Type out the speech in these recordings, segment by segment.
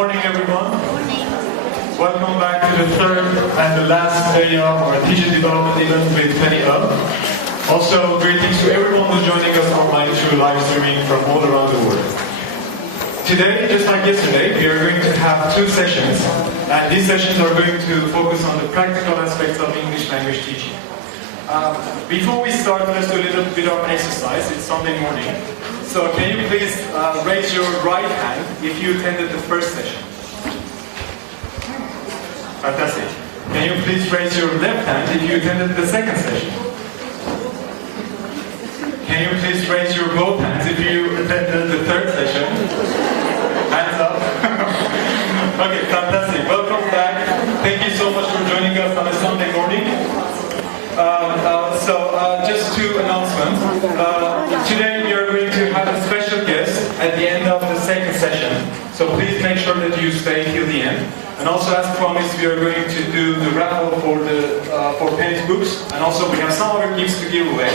morning, everyone. Welcome back to the third and the last day of our teacher development event with Penny Up. Also, greetings to everyone who's joining us online through live streaming from all around the world. Today, just like yesterday, we are going to have two sessions, and these sessions are going to focus on the practical aspects of English language teaching. Before we start, let's do a little bit of exercise. It's Sunday morning. So can you please raise your right hand if you attended the first session? Fantastic. Can you please raise your left hand if you attended the second session? Can you please raise your both hands if you attended the third session? Hands up. Okay, fantastic. Welcome back. Thank you so much for joining us on a Sunday morning. Just two announcements. Today we are going to have a special guest at the end of the second session. So please make sure that you stay till the end. And also, as promised, we are going to do the raffle for Penny's books. And also, we have some other gifts to give away.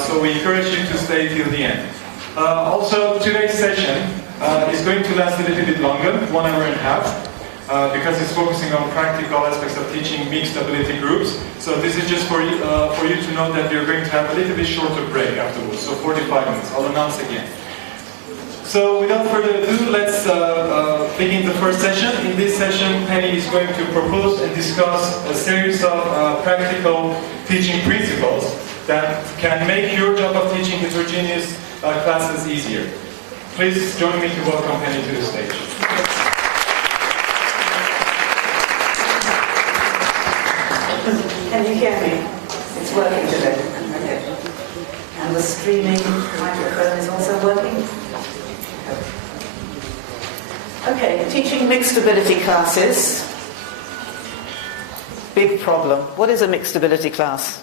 So we encourage you to stay till the end. Also, today's session is going to last a little bit longer, 1 hour and a half. Because it's focusing on practical aspects of teaching mixed ability groups. So this is just for you to know that you're going to have a little bit shorter break afterwards, so 45 minutes. I'll announce again. So without further ado, let's begin the first session. In this session, Penny is going to propose and discuss a series of practical teaching principles that can make your job of teaching heterogeneous classes easier. Please join me to welcome Penny to the stage. Can you hear me? It's working today. Okay. And the streaming microphone is also working? Okay, teaching mixed ability classes. Big problem. What is a mixed ability class?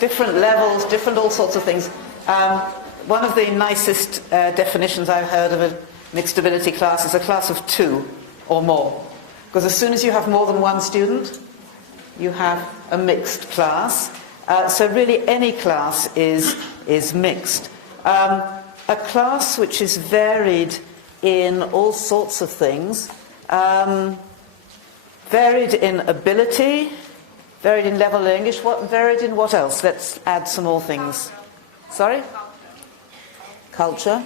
Different levels, different all sorts of things. One of the nicest definitions I've heard of a mixed ability class is a class of 2 or more. Because as soon as you have more than one student, you have a mixed class. So really any class is mixed. A class which is varied in all sorts of things, varied in ability, varied in level of English, varied in what else? Let's add some more things. Sorry? Culture.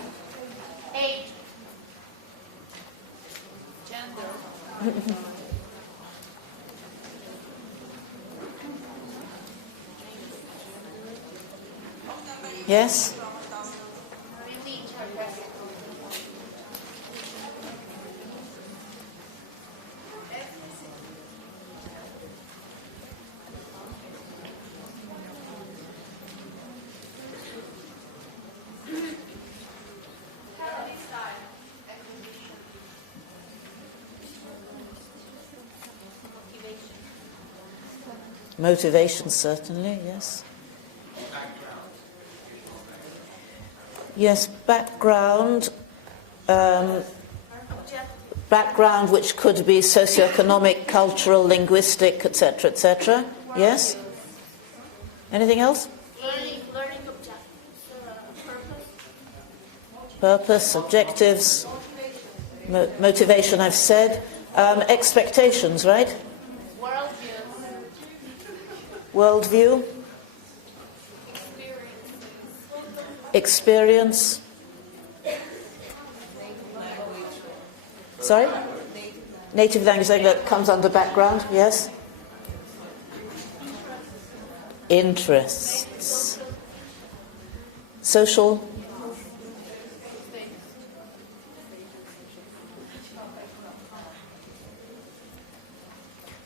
Age. Gender. Yes? Motivation, certainly, yes. Yes, background. Background which could be socioeconomic, cultural, linguistic, etc., etc. Yes? Anything else? Learning Purpose, objectives, motivation, I've said. Expectations, right? Worldview. Experience. Sorry? Native language, that comes under background, yes? Interests. Social.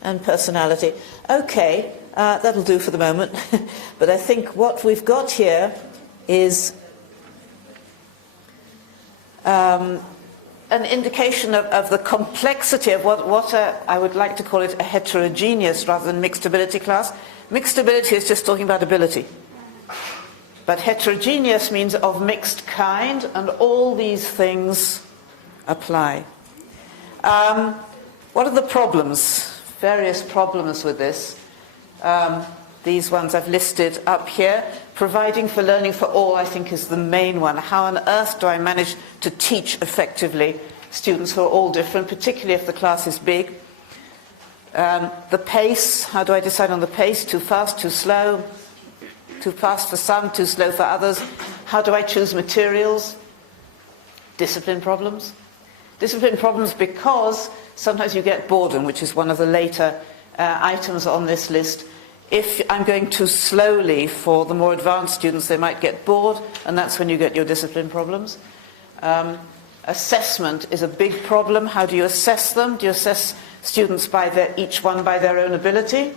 And personality. Okay, that'll do for the moment. But I think what we've got here is an indication of the complexity of what I would like to call it a heterogeneous rather than mixed ability class. Mixed ability is just talking about ability. But heterogeneous means of mixed kind, and all these things apply. What are the problems? Various problems with this. These ones I've listed up here. Providing for learning for all, I think, is the main one. How on earth do I manage to teach effectively students who are all different, particularly if the class is big? The pace, how do I decide on the pace? Too fast, too slow? Too fast for some, too slow for others? How do I choose materials? Discipline problems. Discipline problems because sometimes you get boredom, which is one of the later items on this list. If I'm going too slowly for the more advanced students, they might get bored, and that's when you get your discipline problems. Assessment is a big problem. How do you assess them? Do you assess students by each one by their own ability?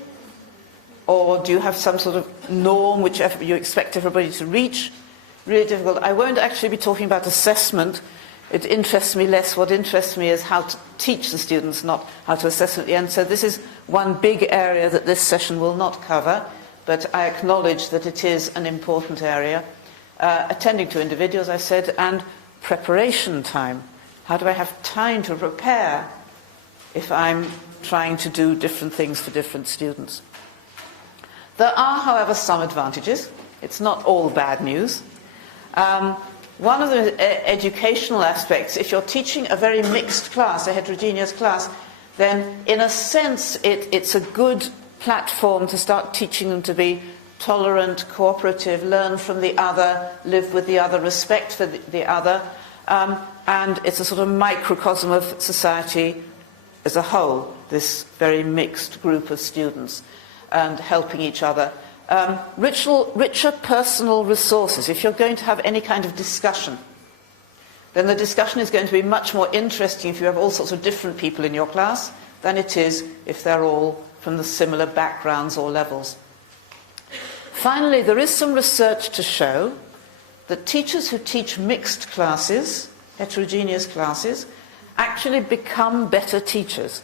Or do you have some sort of norm which you expect everybody to reach? Really difficult. I won't actually be talking about assessment. It interests me less. What interests me is how to teach the students, not how to assess at the end. So this is one big area that this session will not cover, but I acknowledge that it is an important area. Attending to individuals, I said, and preparation time. How do I have time to prepare if I'm trying to do different things for different students? There are, however, some advantages. It's not all bad news. One of the educational aspects, if you're teaching a very mixed class, a heterogeneous class, then in a sense it's a good platform to start teaching them to be tolerant, cooperative, learn from the other, live with the other, respect for the other, and it's a sort of microcosm of society as a whole, this very mixed group of students, and helping each other. Richer personal resources. If you're going to have any kind of discussion, then the discussion is going to be much more interesting if you have all sorts of different people in your class than it is if they're all from the similar backgrounds or levels. Finally, there is some research to show that teachers who teach mixed classes, heterogeneous classes, actually become better teachers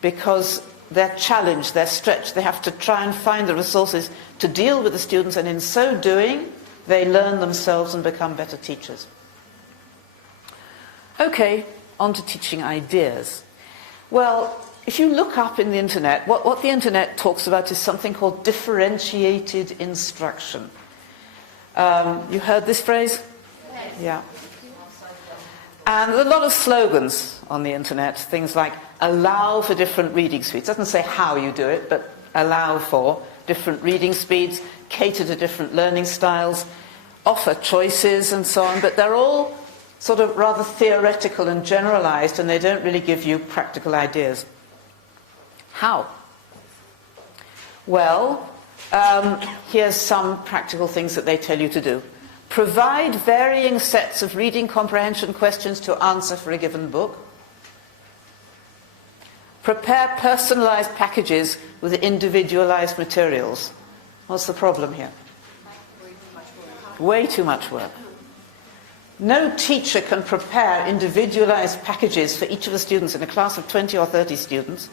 because they're challenged, they're stretched, they have to try and find the resources to deal with the students, and in so doing, they learn themselves and become better teachers. Okay, on to teaching ideas. Well, if you look up in the internet, what the internet talks about is something called differentiated instruction. You heard this phrase? Yeah. And there are a lot of slogans on the internet, things like allow for different reading speeds. It doesn't say how you do it, but allow for different reading speeds, cater to different learning styles, offer choices and so on, but they're all sort of rather theoretical and generalized, and they don't really give you practical ideas. How? Well, here's some practical things that they tell you to do. Provide varying sets of reading comprehension questions to answer for a given book. Prepare personalized packages with individualized materials. What's the problem here? Way too much work. No teacher can prepare individualized packages for each of the students in a class of 20 or 30 students.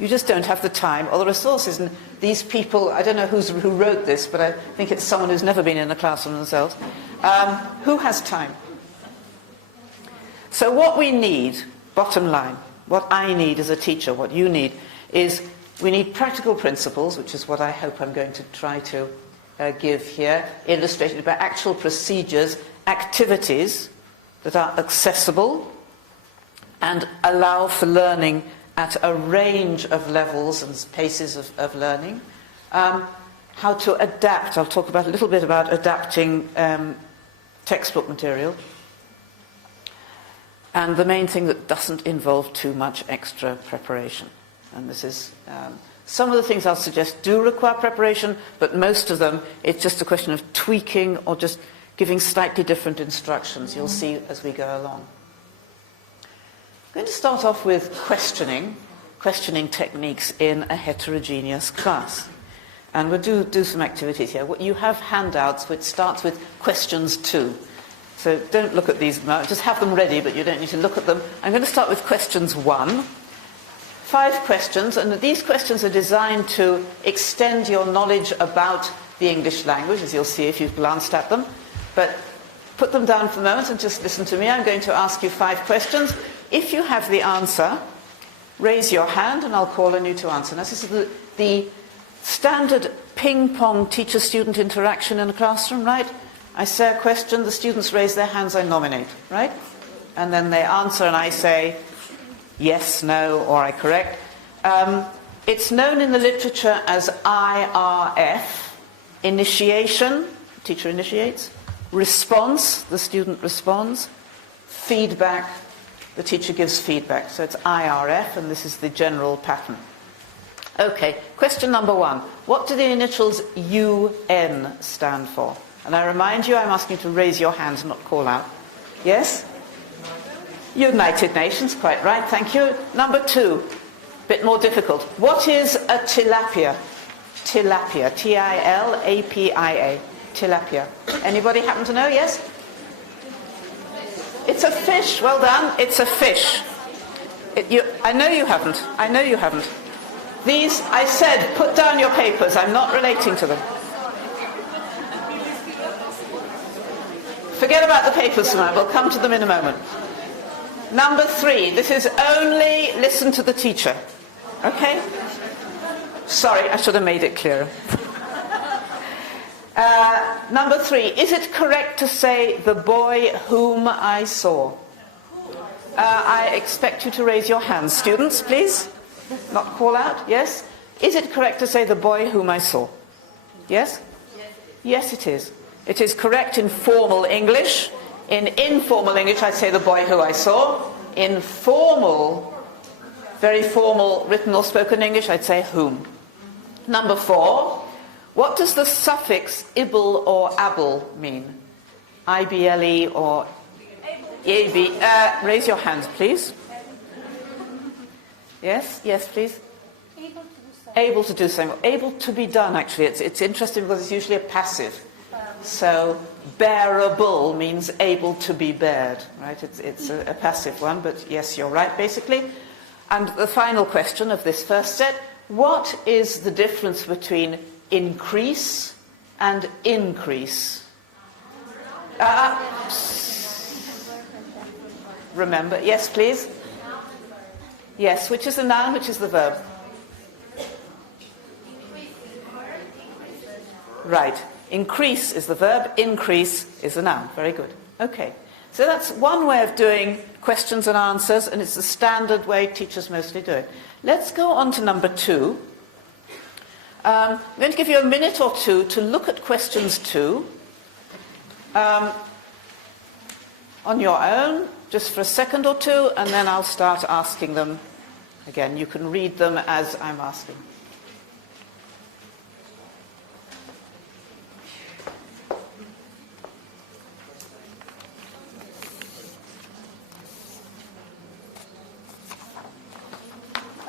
You just don't have the time or the resources. And these people, I don't know who wrote this, but I think it's someone who's never been in a classroom themselves. Who has time? So what we need, bottom line, what I need as a teacher, what you need, is we need practical principles, which is what I hope I'm going to try to give here, illustrated by actual procedures, activities that are accessible and allow for learning at a range of levels and paces of learning. How to adapt. I'll talk about a little bit about adapting textbook material. And the main thing that doesn't involve too much extra preparation. And this is, some of the things I'll suggest do require preparation, but most of them, it's just a question of tweaking or just giving slightly different instructions. You'll see as we go along. I'm going to start off with questioning techniques in a heterogeneous class. And we'll do some activities here. You have handouts which starts with questions 2. So don't look at these now, just have them ready, but you don't need to look at them. I'm going to start with questions 1. 5 questions, and these questions are designed to extend your knowledge about the English language, as you'll see if you've glanced at them. But put them down for a moment and just listen to me. I'm going to ask you 5 questions. If you have the answer, raise your hand and I'll call on you to answer. Now, this is the Standard ping-pong teacher-student interaction in a classroom, right? I say a question, the students raise their hands, I nominate, right? And then they answer and I say yes, no, or I correct. It's known in the literature as IRF, initiation, teacher initiates, response, the student responds, feedback, the teacher gives feedback. So it's IRF, and this is the general pattern. Okay, question number 1. What do the initials UN stand for? And I remind you, I'm asking you to raise your hands, not call out. Yes? United Nations, quite right, thank you. Number 2, bit more difficult. What is a tilapia? Tilapia, T-I-L-A-P-I-A, tilapia. Anybody happen to know, yes? It's a fish, well done, it's a fish. I know you haven't, I know you haven't. These, I said, put down your papers, I'm not relating to them. Forget about the papers tonight, we'll come to them in a moment. Number 3, this is only listen to the teacher. Okay? Sorry, I should have made it clearer. Number 3, is it correct to say the boy whom I saw? I expect you to raise your hands. Students, please. Not call out, yes? Is it correct to say the boy whom I saw? Yes? Yes, it is. It is correct in formal English. In informal English, I'd say the boy who I saw. In formal, very formal written or spoken English, I'd say whom. Number 4, what does the suffix ible or able mean? I-B-L-E or A-B? Raise your hands, please. Yes, yes, please. Able to do something. Able to be done, actually. It's interesting because it's usually a passive. So, bearable means able to be bared, right? It's a passive one, but yes, you're right, basically. And the final question of this first set, what is the difference between increase and increase? Remember, yes, please. Yes, which is the noun, which is the verb? Right. Increase is the verb, increase is the noun. Very good. Okay. So that's one way of doing questions and answers, and it's the standard way teachers mostly do it. Let's go on to number 2. I'm going to give you a minute or two to look at questions 2 on your own, just for a second or two, and then I'll start asking them. Again, you can read them as I'm asking.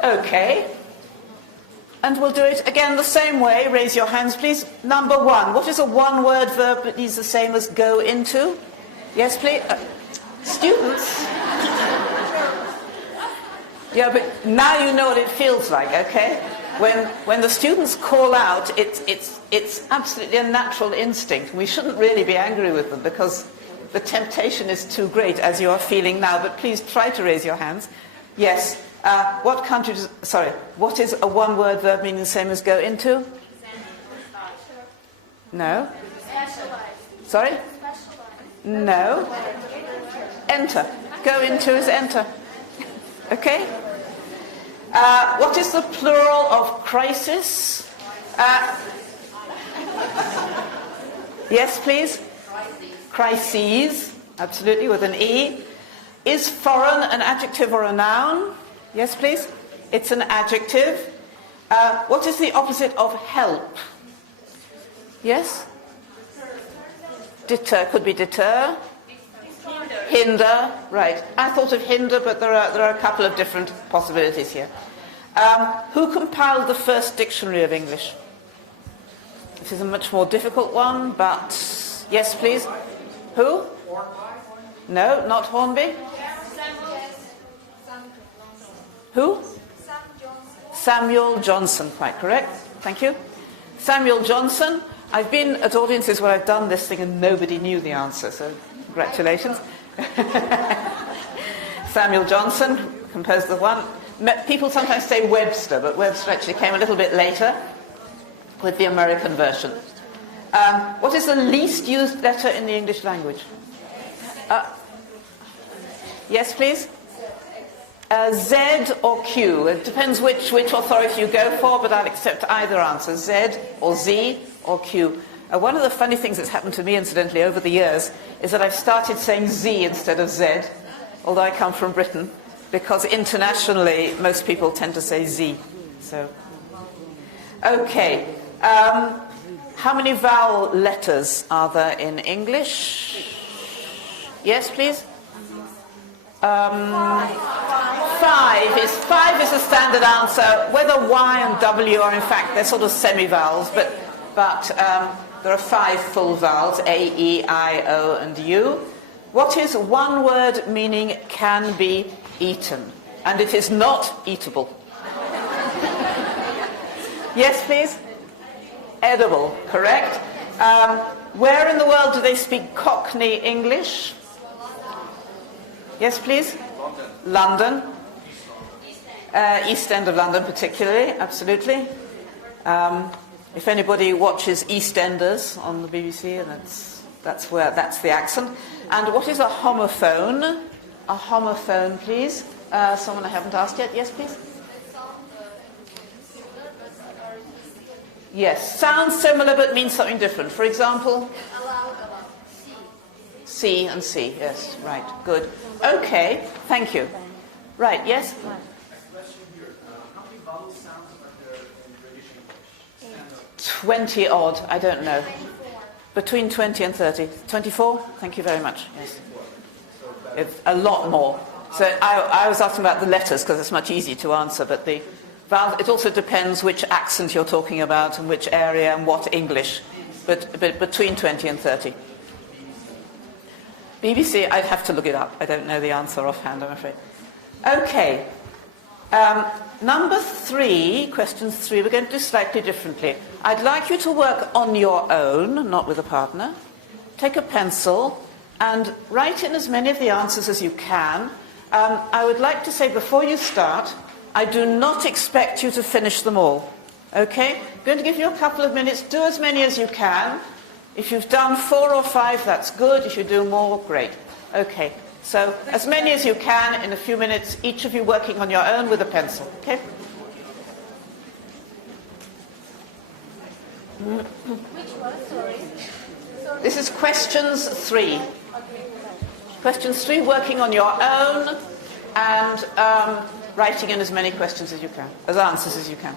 Okay. And we'll do it again the same way. Raise your hands, please. Number 1. What is a one-word verb that is the same as go into? Yes, please. Students. Yeah, but now you know what it feels like, okay? When the students call out, it's absolutely a natural instinct. We shouldn't really be angry with them because the temptation is too great, as you are feeling now. But please try to raise your hands. Yes. What is a one-word verb meaning the same as go into? No. Sorry? No. Enter. Go into is enter. Okay? What is the plural of crisis? Yes, please? Crises. Absolutely, with an E. Is foreign an adjective or a noun? Yes, please? It's an adjective. What is the opposite of help? Yes? Deter. Could be deter. Hinder. Right. I thought of hinder, but there are a couple of different possibilities here. Who compiled the first dictionary of English? This is a much more difficult one, but... Yes, please? Who? No, not Hornby. Who? Samuel Johnson, quite correct. Thank you. Samuel Johnson. I've been at audiences where I've done this thing and nobody knew the answer, so congratulations. Samuel Johnson composed the one. People sometimes say Webster, but Webster actually came a little bit later. with the American version. What is the least used letter in the English language? Yes, please? Z or Q. It depends which authority you go for, but I'll accept either answer, Z or Z or Q. One of the funny things that's happened to me, incidentally, over the years, is that I've started saying Z instead of Z, although I come from Britain, because internationally most people tend to say Z. So, okay. How many vowel letters are there in English? Yes, please? Five is the standard answer. Whether Y and W are in fact, they're sort of semi-vowels, but there are 5 full vowels, A, E, I, O, and U. What is one word meaning can be eaten? And it is not eatable. Yes, please? Edible, correct. Where in the world do they speak Cockney English? Yes, please? London. East End of London particularly, absolutely. If anybody watches EastEnders on the BBC, and that's the accent. And what is a homophone? A homophone, please. Someone I haven't asked yet. Yes, please? Yes, sounds similar but means something different. For example? C and C, yes, right, good. Okay, thank you. Right, yes? 20 odd, I don't know. Between 20 and 30. 24? Thank you very much. Yes. It's a lot more. So I was asking about the letters because it's much easier to answer, but the vowels, it also depends which accent you're talking about and which area and what English. But between 20 and 30. BBC, I'd have to look it up. I don't know the answer offhand, I'm afraid. Okay. Number 3, question 3, we're going to do slightly differently. I'd like you to work on your own, not with a partner. Take a pencil and write in as many of the answers as you can. I would like to say before you start, I do not expect you to finish them all. Okay? I'm going to give you a couple of minutes. Do as many as you can. If you've done 4 or 5, that's good. If you do more, great. Okay. So as many as you can in a few minutes, each of you working on your own with a pencil. Okay? Which one? Sorry. This is questions 3. Questions 3, working on your own and writing in as many questions as you can, as answers as you can.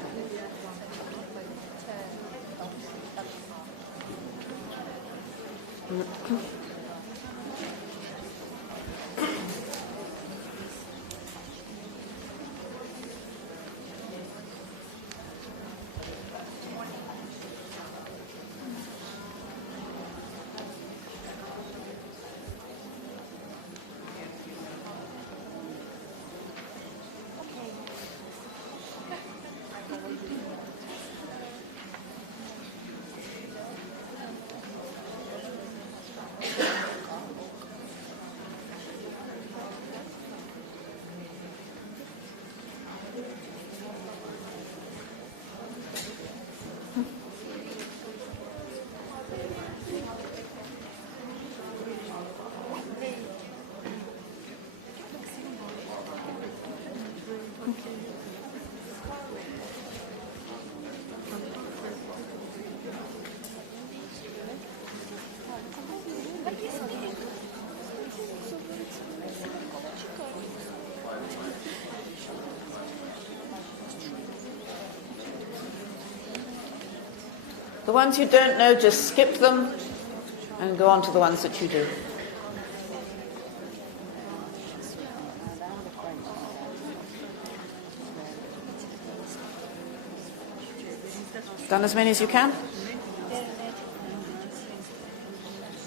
The ones you don't know, just skip them and go on to the ones that you do. Done as many as you can?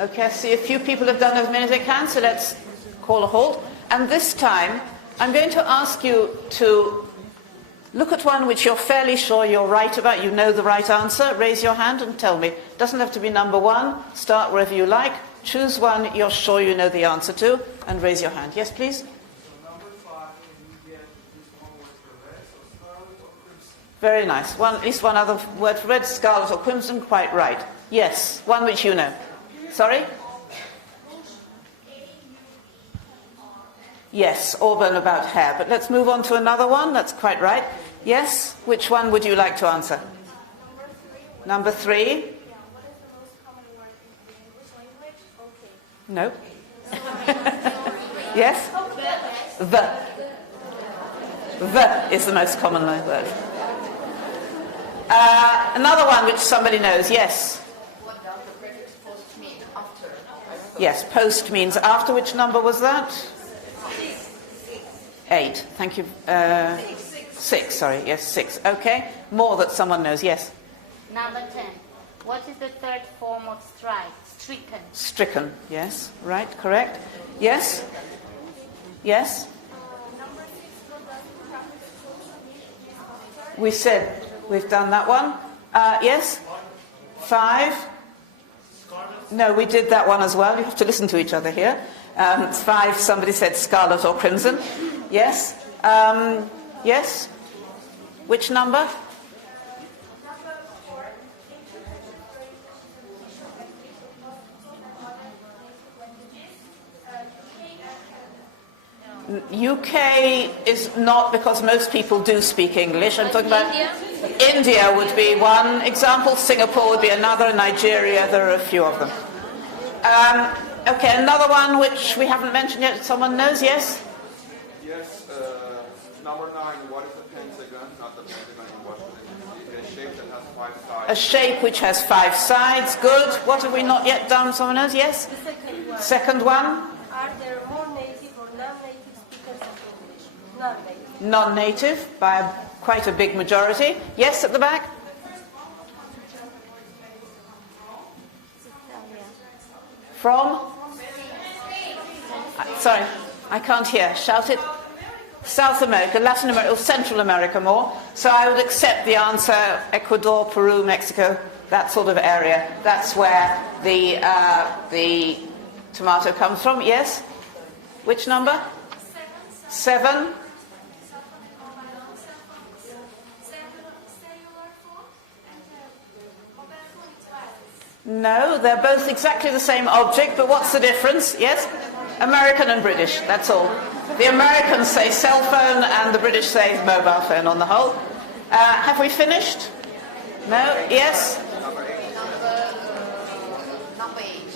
Okay, I see a few people have done as many as they can, so let's call a halt. And this time, I'm going to ask you to look at one which you're fairly sure you're right about, you know the right answer. Raise your hand and tell me. It doesn't have to be number 1. Start wherever you like. Choose one you're sure you know the answer to and raise your hand. Yes, please? Very nice. At least one other word for red, scarlet or crimson, quite right. Yes, one which you know. Sorry? Yes, auburn about hair. But let's move on to another one. That's quite right. Yes? Which one would you like to answer? Number 3. No. Yes? The. The is the most common word. Another one which somebody knows. Yes? What does the prefix post mean? After? Yes, post means after. Which number was that? 8. Thank you. 6, sorry. Yes, 6. Okay. More that someone knows. Yes? Number 10. What is the third form of strike? Stricken. Stricken. Yes. Right. Correct. Yes? Yes? We said we've done that one. Yes? 5? No, we did that one as well. You have to listen to each other here. 5, somebody said scarlet or crimson. Yes? Yes? Which number? UK is not, because most people do speak English. I'm talking about India would be one example, Singapore would be another, Nigeria, there are a few of them. Okay, another one which we haven't mentioned yet, someone knows, yes? Yes, number 9, what is the pentagon? Not the pentagon in Washington, a shape that has 5 sides. A shape which has 5 sides, good. What have we not yet done, someone knows, yes? The second one. Second one? Are there more native or non-native speakers of English? Non-native. Non-native, by quite a big majority. Yes, at the back? From? Sorry, I can't hear. Shout it. South America, Latin America, or Central America more. So I would accept the answer, Ecuador, Peru, Mexico, that sort of area. That's where the tomato comes from. Yes? Which number? 7. No, they're both exactly the same object, but what's the difference? Yes? American and British, that's all. The Americans say cell phone and the British say mobile phone on the whole. Have we finished? No? Yes?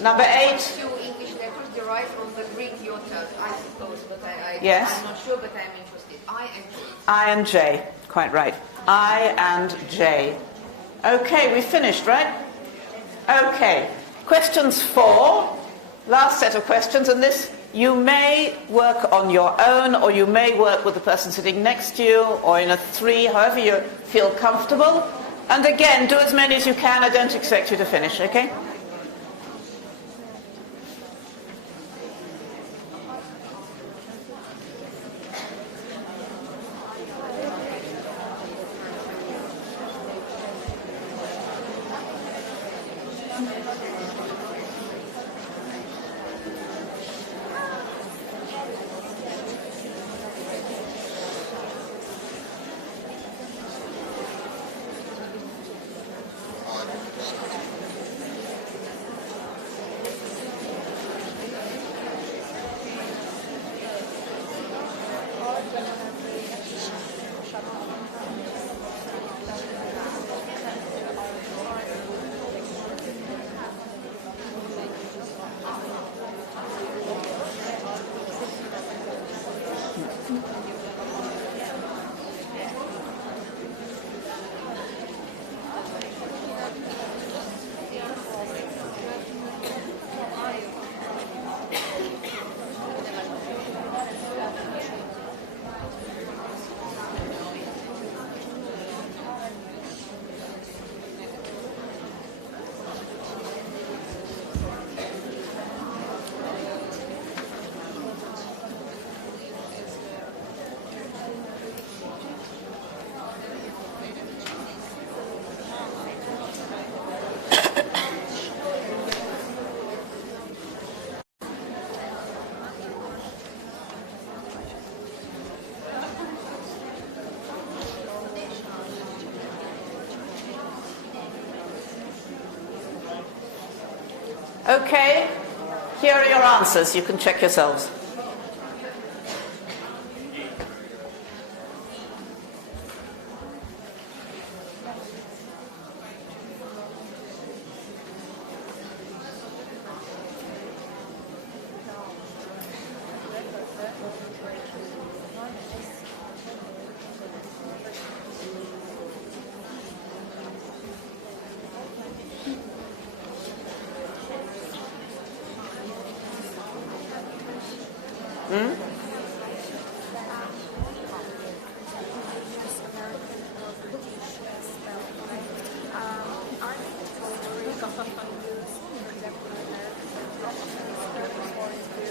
Number 8. 2 English letters derived from the Greek iota, I suppose, but Yes. I'm not sure, but I'm interested. I and J. I and J, quite right. I and J. Okay, we finished, right? Okay, questions 4, last set of questions, and this you may work on your own, or you may work with the person sitting next to you, or in a 3, however you feel comfortable. And again, do as many as you can. I don't expect you to finish, okay? Okay, here are your answers. You can check yourselves.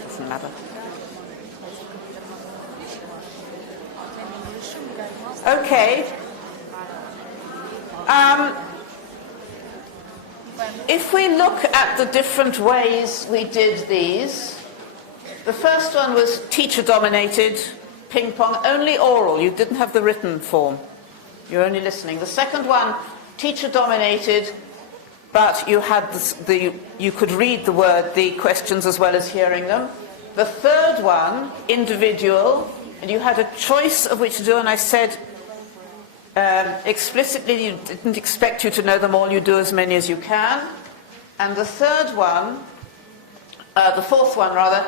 Doesn't matter. Okay. If we look at the different ways we did these, the first one was teacher-dominated, ping-pong, only oral. You didn't have the written form. You're only listening. The second one, teacher-dominated, but you had you could read the questions as well as hearing them. The third one, individual, and you had a choice of which to do, and I said explicitly you didn't expect you to know them all, you do as many as you can. And the third one, the fourth one rather,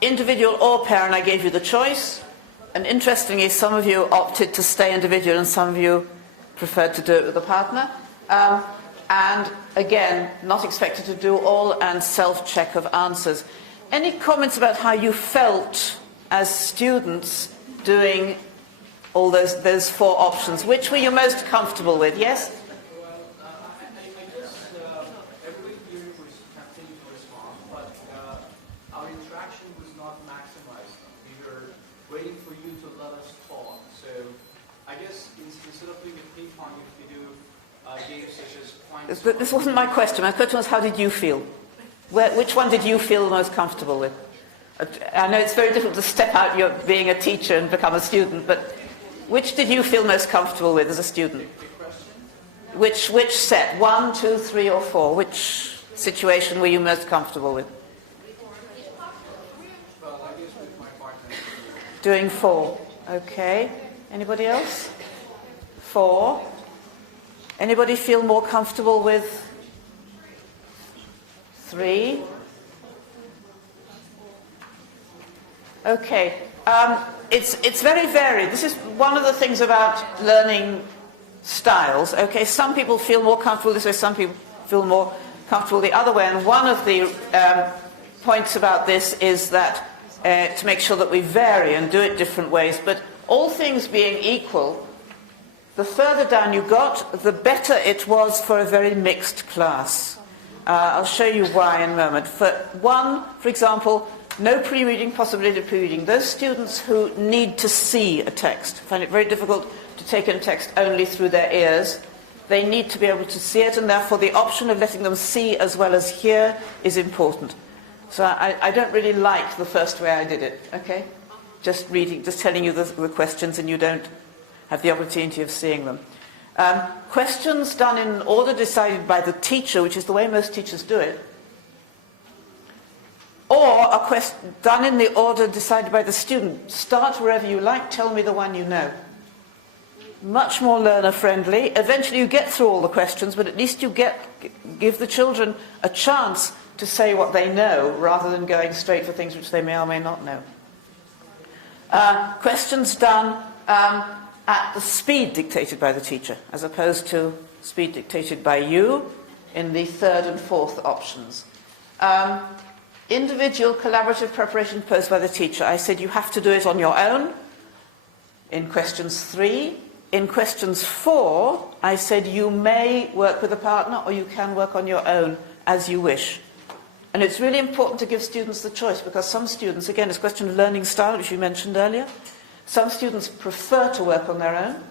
individual or pair, and I gave you the choice. And interestingly, some of you opted to stay individual and some of you preferred to do it with a partner. And again, not expected to do all and self-check of answers. Any comments about how you felt as students doing all those four options? Which were you most comfortable with? Yes? Well, I guess every year was tempting to respond, but our interaction was not maximized. We were waiting for you to let us talk. So I guess instead of doing a ping pong, if we do games such as Find This wasn't my question. My question was, how did you feel? Which one did you feel most comfortable with? I know it's very difficult to step out your being a teacher and become a student, but which did you feel most comfortable with as a student? Which set? 1, 2, 3, or 4? Which situation were you most comfortable with? Well, I guess with my partner. Doing 4. Okay. Anybody else? 4. Anybody feel more comfortable with 3? Okay. It's very varied. This is one of the things about learning styles. Okay, some people feel more comfortable this way, some people feel more comfortable the other way. And one of the points about this is that to make sure that we vary and do it different ways. But all things being equal, the further down you got, the better it was for a very mixed class. I'll show you why in a moment. For example, no pre-reading, possibility of pre-reading. Those students who need to see a text find it very difficult to take in text only through their ears. They need to be able to see it, and therefore the option of letting them see as well as hear is important. So I don't really like the first way I did it, okay? Just reading, just telling you the questions, and you don't have the opportunity of seeing them. Questions done in order decided by the teacher, which is the way most teachers do it, or a question done in the order decided by the student. Start wherever you like, tell me the one you know. Much more learner-friendly. Eventually you get through all the questions, but at least you give the children a chance to say what they know, rather than going straight for things which they may or may not know. Questions done at the speed dictated by the teacher, as opposed to speed dictated by you in the third and fourth options. Individual collaborative preparation posed by the teacher. I said you have to do it on your own in questions 3. In questions 4, I said you may work with a partner or you can work on your own as you wish. And it's really important to give students the choice, because some students, again, it's a question of learning style, which you mentioned earlier. Some students prefer to work on their own,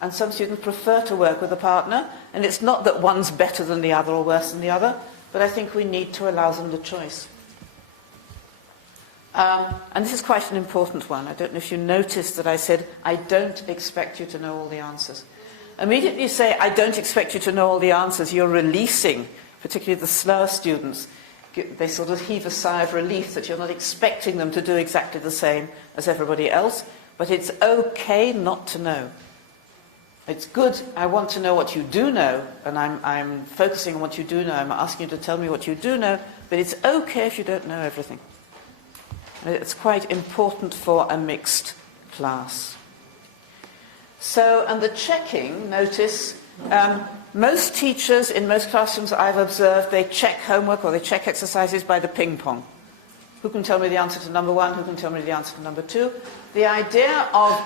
and some students prefer to work with a partner. And it's not that one's better than the other or worse than the other, but I think we need to allow them the choice. And this is quite an important one. I don't know if you noticed that I said, I don't expect you to know all the answers. Immediately you say, I don't expect you to know all the answers, you're releasing, particularly the slower students, they sort of heave a sigh of relief that you're not expecting them to do exactly the same as everybody else, but it's okay not to know. It's good, I want to know what you do know, and I'm focusing on what you do know, I'm asking you to tell me what you do know, but it's okay if you don't know everything. It's quite important for a mixed class. So, and the checking, notice, most teachers in most classrooms I've observed, they check homework or they check exercises by the ping pong. Who can tell me the answer to number 1? Who can tell me the answer to number 2? The idea of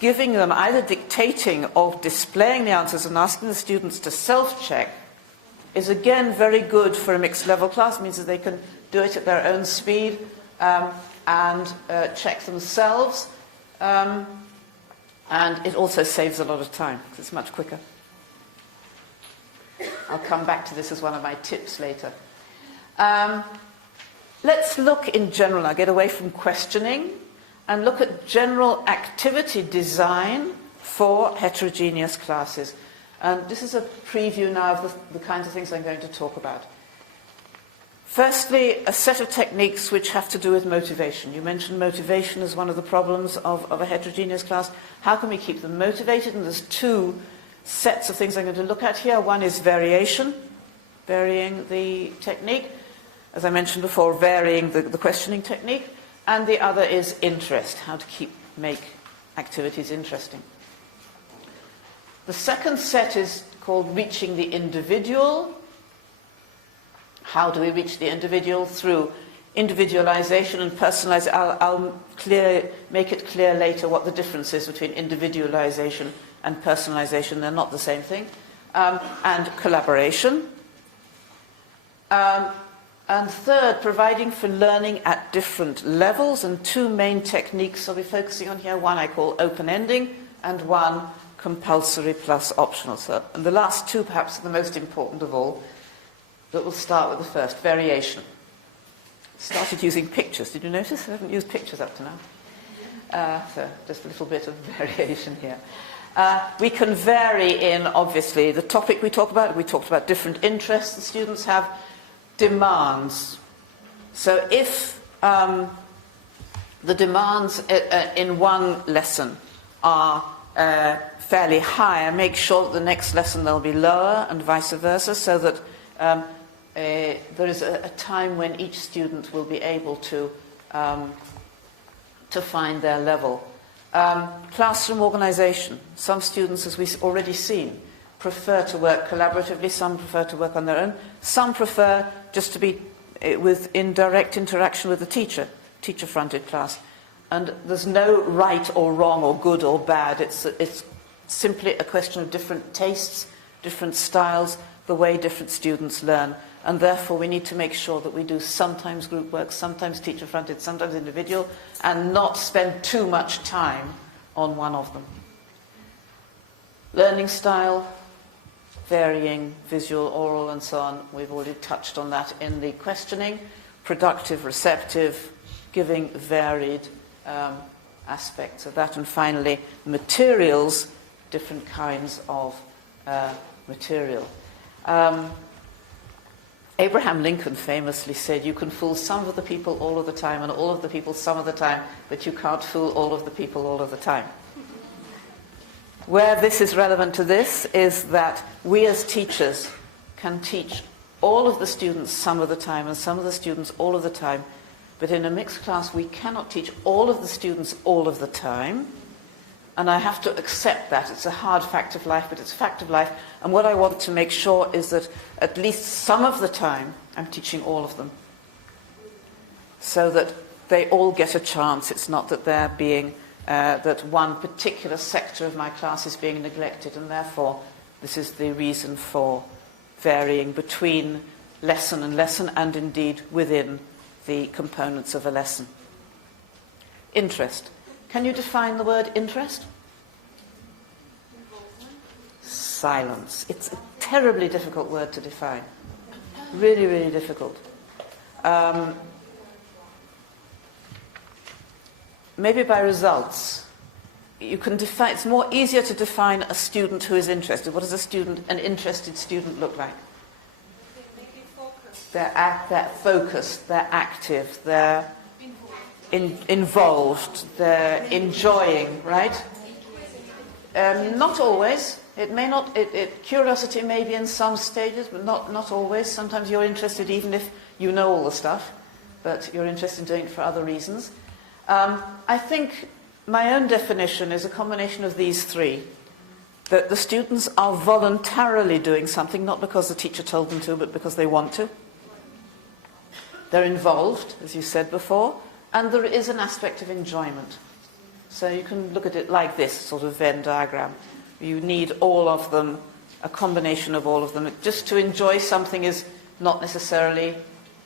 giving them, either dictating or displaying the answers and asking the students to self-check is again very good for a mixed level class. It means that they can do it at their own speed and check themselves. And it also saves a lot of time because it's much quicker. I'll come back to this as one of my tips later. Let's look in general, now get away from questioning, and look at general activity design for heterogeneous classes. And this is a preview now of the kinds of things I'm going to talk about. Firstly, a set of techniques which have to do with motivation. You mentioned motivation as one of the problems of a heterogeneous class. How can we keep them motivated? And there's 2 sets of things I'm going to look at here. One is variation, varying the technique. As I mentioned before, varying the questioning technique. And the other is interest, how to make activities interesting. The second set is called reaching the individual. How do we reach the individual? Through individualization and personalization. I'll make it clear later what the difference is between individualization and personalization. They're not the same thing. And collaboration. And third, providing for learning at different levels. And 2 main techniques I'll be focusing on here. One I call open-ending, and one compulsory plus optional. So, and the last 2 perhaps are the most important of all. But we'll start with the first, variation. Started using pictures. Did you notice? I haven't used pictures up to now. So just a little bit of variation here. We can vary in, obviously, the topic we talk about. We talked about different interests the students have, demands. So if the demands in one lesson are fairly high, make sure that the next lesson they'll be lower and vice versa, so that there is a time when each student will be able to find their level. Classroom organisation. Some students, as we've already seen, prefer to work collaboratively, some prefer to work on their own, some prefer just to be in direct interaction with the teacher, teacher-fronted class. And there's no right or wrong or good or bad. It's simply a question of different tastes, different styles, the way different students learn. And therefore we need to make sure that we do sometimes group work, sometimes teacher-fronted, sometimes individual, and not spend too much time on one of them. Learning style, varying, visual, oral, and so on. We've already touched on that in the questioning. Productive, receptive, giving varied aspects of that. And finally, materials, different kinds of material. Abraham Lincoln famously said, you can fool some of the people all of the time and all of the people some of the time, but you can't fool all of the people all of the time. Where this is relevant to this is that we as teachers can teach all of the students some of the time and some of the students all of the time, but in a mixed class we cannot teach all of the students all of the time. And I have to accept that. It's a hard fact of life, but it's a fact of life. And what I want to make sure is that at least some of the time I'm teaching all of them, so that they all get a chance. It's not that they're being, that one particular sector of my class is being neglected, and therefore this is the reason for varying between lesson and lesson, and indeed within the components of a lesson. Interest. Can you define the word interest? Silence. It's a terribly difficult word to define. Really, really difficult. Maybe by results. You can define. It's more easier to define a student who is interested. What does an interested student look like? they're focused, they're active, they're involved, they're enjoying, right? Not always. It may not. Curiosity may be in some stages, but not always. Sometimes you're interested even if you know all the stuff, but you're interested in doing it for other reasons. I think my own definition is a combination of these three. That the students are voluntarily doing something, not because the teacher told them to, but because they want to. They're involved, as you said before, and there is an aspect of enjoyment. So you can look at it like this sort of Venn diagram. You need all of them, a combination of all of them. Just to enjoy something is not necessarily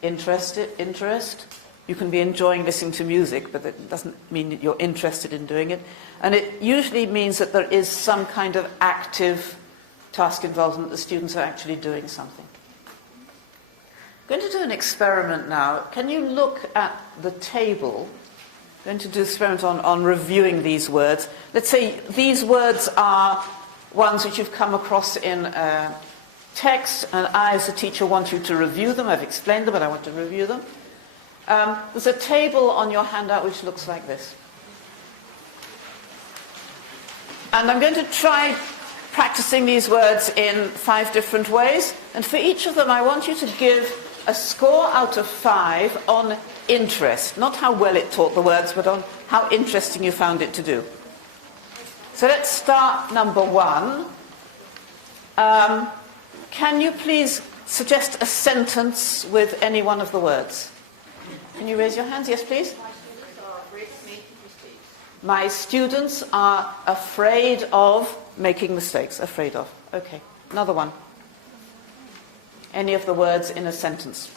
interest. You can be enjoying listening to music, but it doesn't mean that you're interested in doing it. And it usually means that there is some kind of active task involvement, that the students are actually doing something. I'm going to do an experiment now. Can you look at the table? I'm going to do an experiment on reviewing these words. Let's say these words are ones which you've come across in text, and I, as a teacher, want you to review them. I've explained them, but I want to review them. There's a table on your handout which looks like this. And I'm going to try practicing these words in 5 different ways. And for each of them, I want you to give a score out of 5 on interest. Not how well it taught the words, but on how interesting you found it to do. So let's start number 1. Can you please suggest a sentence with any one of the words? Can you raise your hands? Yes, please. My students are afraid of making mistakes. Afraid of. Okay. Another one. Any of the words in a sentence.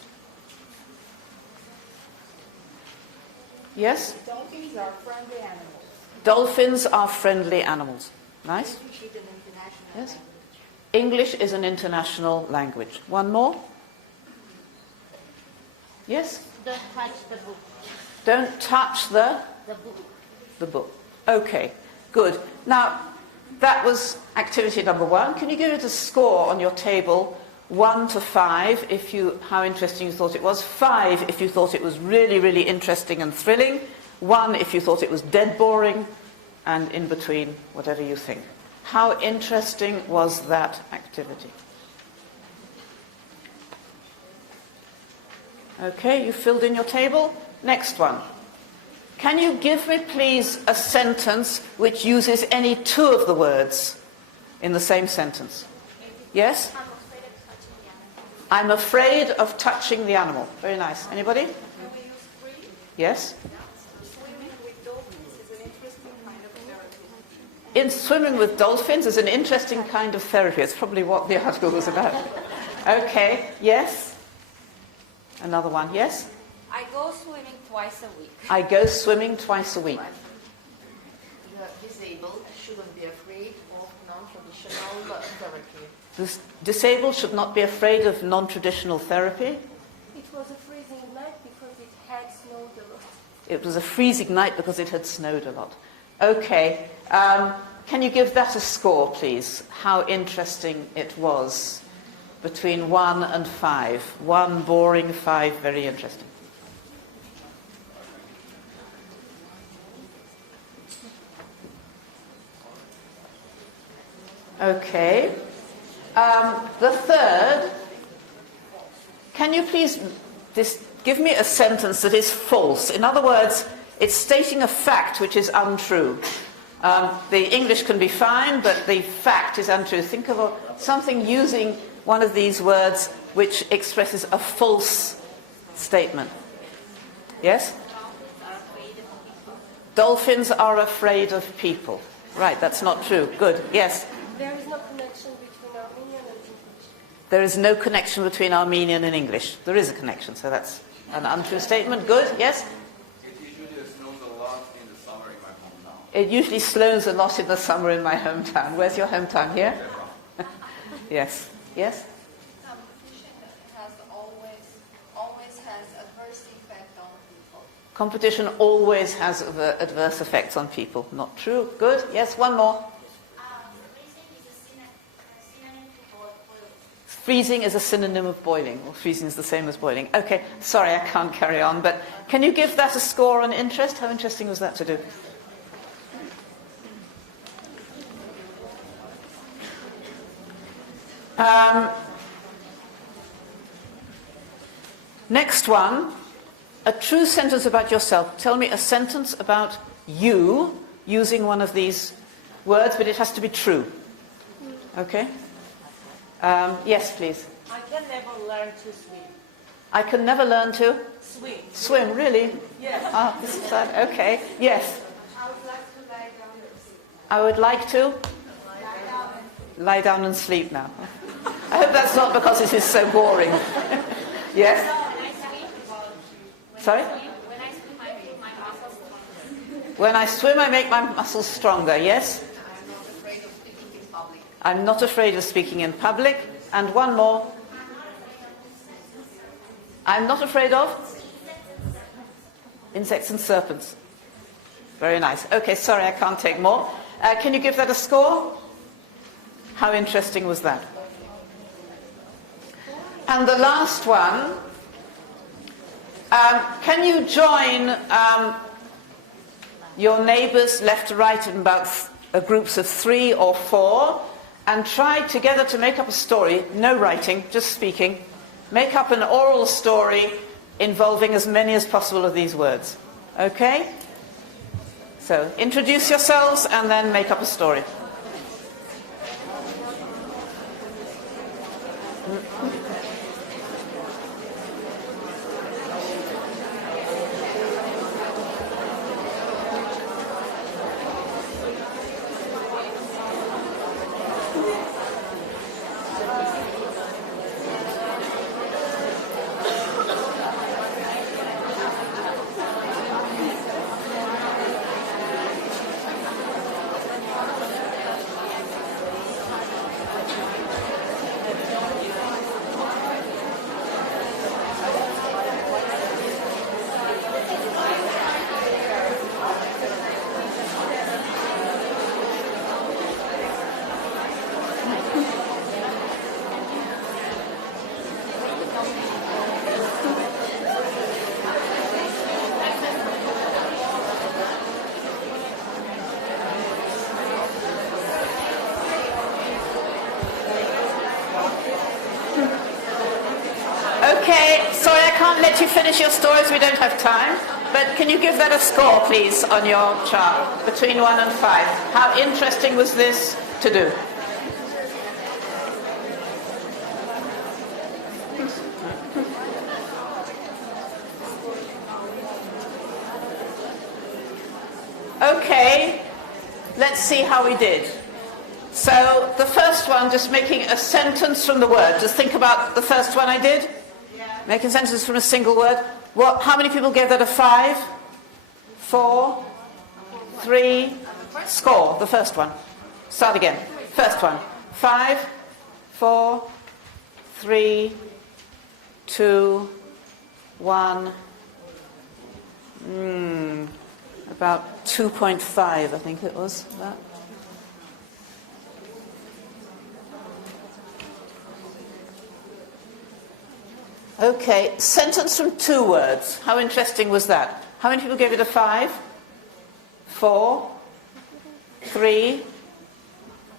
Yes? Dolphins are friendly animals. Dolphins are friendly animals. Nice. Yes. English is an international language. One more? Yes? Don't touch the book. Don't touch the book. The book. Okay, good. Now, that was activity number 1. Can you give it a score on your table? 1 to 5, how interesting you thought it was. 5 if you thought it was really, really interesting and thrilling. 1 if you thought it was dead boring. And in between, whatever you think. How interesting was that activity? Okay, you filled in your table. Next one. Can you give me, please, a sentence which uses any 2 of the words in the same sentence? Yes? I'm afraid of touching the animal. Very nice. Anybody? Can we use 3? Yes? Swimming with dolphins is an interesting kind of therapy. In swimming with dolphins is an interesting kind of therapy. It's probably what the article was about. Okay. Yes? Another one. Yes? I go swimming twice a week. I go swimming twice a week. The disabled shouldn't be afraid of non-traditional therapy. The disabled should not be afraid of non-traditional therapy. It was a freezing night because it had snowed a lot. It was a freezing night because it had snowed a lot. Okay. Can you give that a score, please? How interesting it was. Between 1 and 5. 1 boring, 5 very interesting. Okay. The third, can you please give me a sentence that is false? In other words, it's stating a fact which is untrue. The English can be fine, but the fact is untrue. Think of something using one of these words which expresses a false statement. Yes? Dolphins are afraid of people. Right, that's not true. Good. Yes? There is no connection between Armenian and English. There is no connection between Armenian and English. There is a connection, so that's an untrue statement. Good. Yes? It usually snows a lot in the summer in my hometown. It usually snows a lot in the summer in my hometown. Where's your hometown? Here? Yes. Yes? Always has adverse effect on people. Competition always has adverse effects on people. Not true. Good. Yes, one more. freezing is a synonym of boiling, or freezing is the same as boiling. Okay, sorry, I can't carry on, but can you give that a score on interest? How interesting was that to do? Next one, a true sentence about yourself. Tell me a sentence about you using one of these words, but it has to be true. Okay? Yes, please. I can never learn to swim. I can never learn to Swim. swim, really? Yes. Ah, this is sad. Okay. Yes. I would like to lie down and sleep. I would like to lie down and sleep now. I hope that's not because it is so boring. Yes? Sorry? When I swim, I make my muscles stronger. Yes? I'm not afraid of speaking in public. And one more. I'm not afraid of insects and serpents. Very nice. Okay, sorry, I can't take more. Can you give that a score? How interesting was that? And the last one, can you join your neighbours left to right in about groups of 3 or 4 and try together to make up a story, no writing, just speaking, make up an oral story involving as many as possible of these words. Okay? So, introduce yourselves and then make up a story. Okay, sorry I can't let you finish your stories, we don't have time. But can you give that a score, please, on your chart, between 1 and 5? How interesting was this to do? Okay, let's see how we did. So, the first one, just making a sentence from the word. Just think about the first one I did. Make a sentence from a single word. How many people gave that a 5? 4? 3? Score, the first one. Start again. First one. 5, 4, 3, 2, 1. About 2.5, I think it was. That. Okay, sentence from 2 words. How interesting was that? How many people gave it a 5? 4, 3,